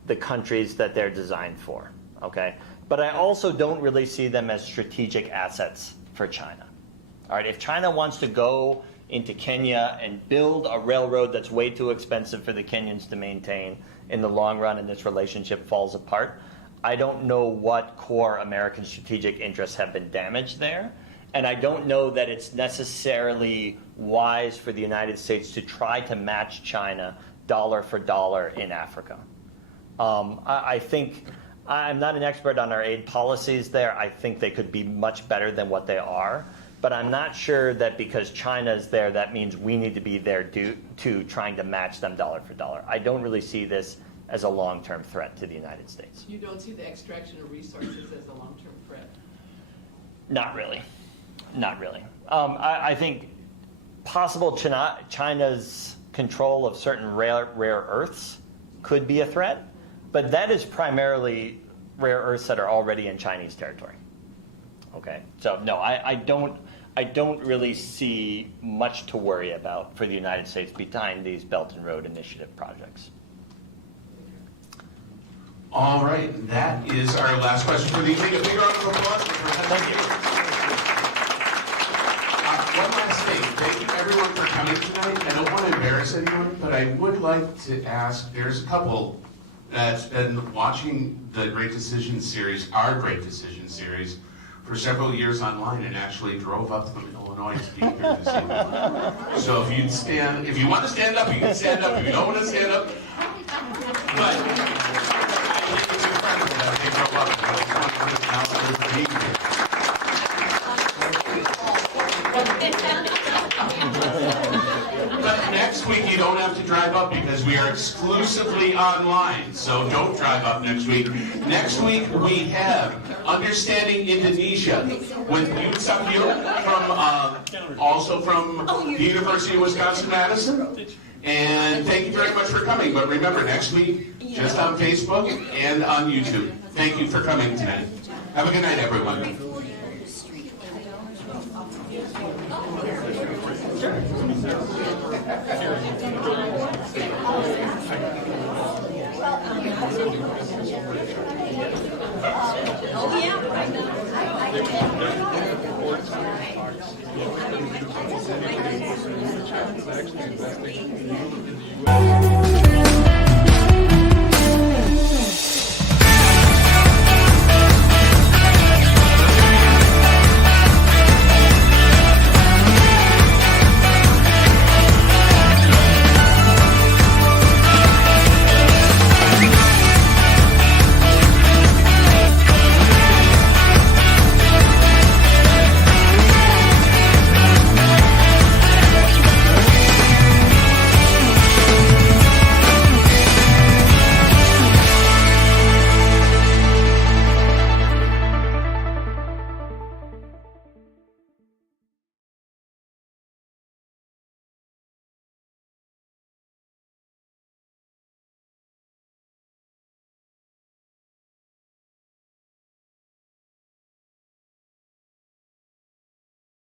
the countries that they're designed for, okay? But I also don't really see them as strategic assets for China. All right, if China wants to go into Kenya and build a railroad that's way too expensive for the Kenyans to maintain in the long run and this relationship falls apart, I don't know what core American strategic interests have been damaged there. And I don't know that it's necessarily wise for the United States to try to match China dollar for dollar in Africa. I think, I'm not an expert on our aid policies there. I think they could be much better than what they are. But I'm not sure that because China is there, that means we need to be there to trying to match them dollar for dollar. I don't really see this as a long-term threat to the United States. You don't see the extraction of resources as a long-term threat? Not really. Not really. I think possible China's control of certain rare earths could be a threat, but that is primarily rare earths that are already in Chinese territory. Okay, so no, I don't really see much to worry about for the United States behind these Belt and Road Initiative projects. All right, that is our last question for the evening. A big round of applause for Thank you. One last thing. Thank you everyone for coming tonight. I don't want to embarrass anyone, but I would like to ask, there's a couple that's been watching the Great Decision series, our Great Decision series, for several years online and actually drove up from Illinois to be here this evening. So if you want to stand up, you can stand up. If you don't want to stand up, but I think it's incredible that they drove up. But next week you don't have to drive up because we are exclusively online. So don't drive up next week. Next week we have Understanding Indonesia with Yoon from also from the University of Wisconsin-Madison. And thank you very much for coming. But remember, next week, just on Facebook and on YouTube. Thank you for coming tonight. Have a good night, everyone. Oh, yeah, right.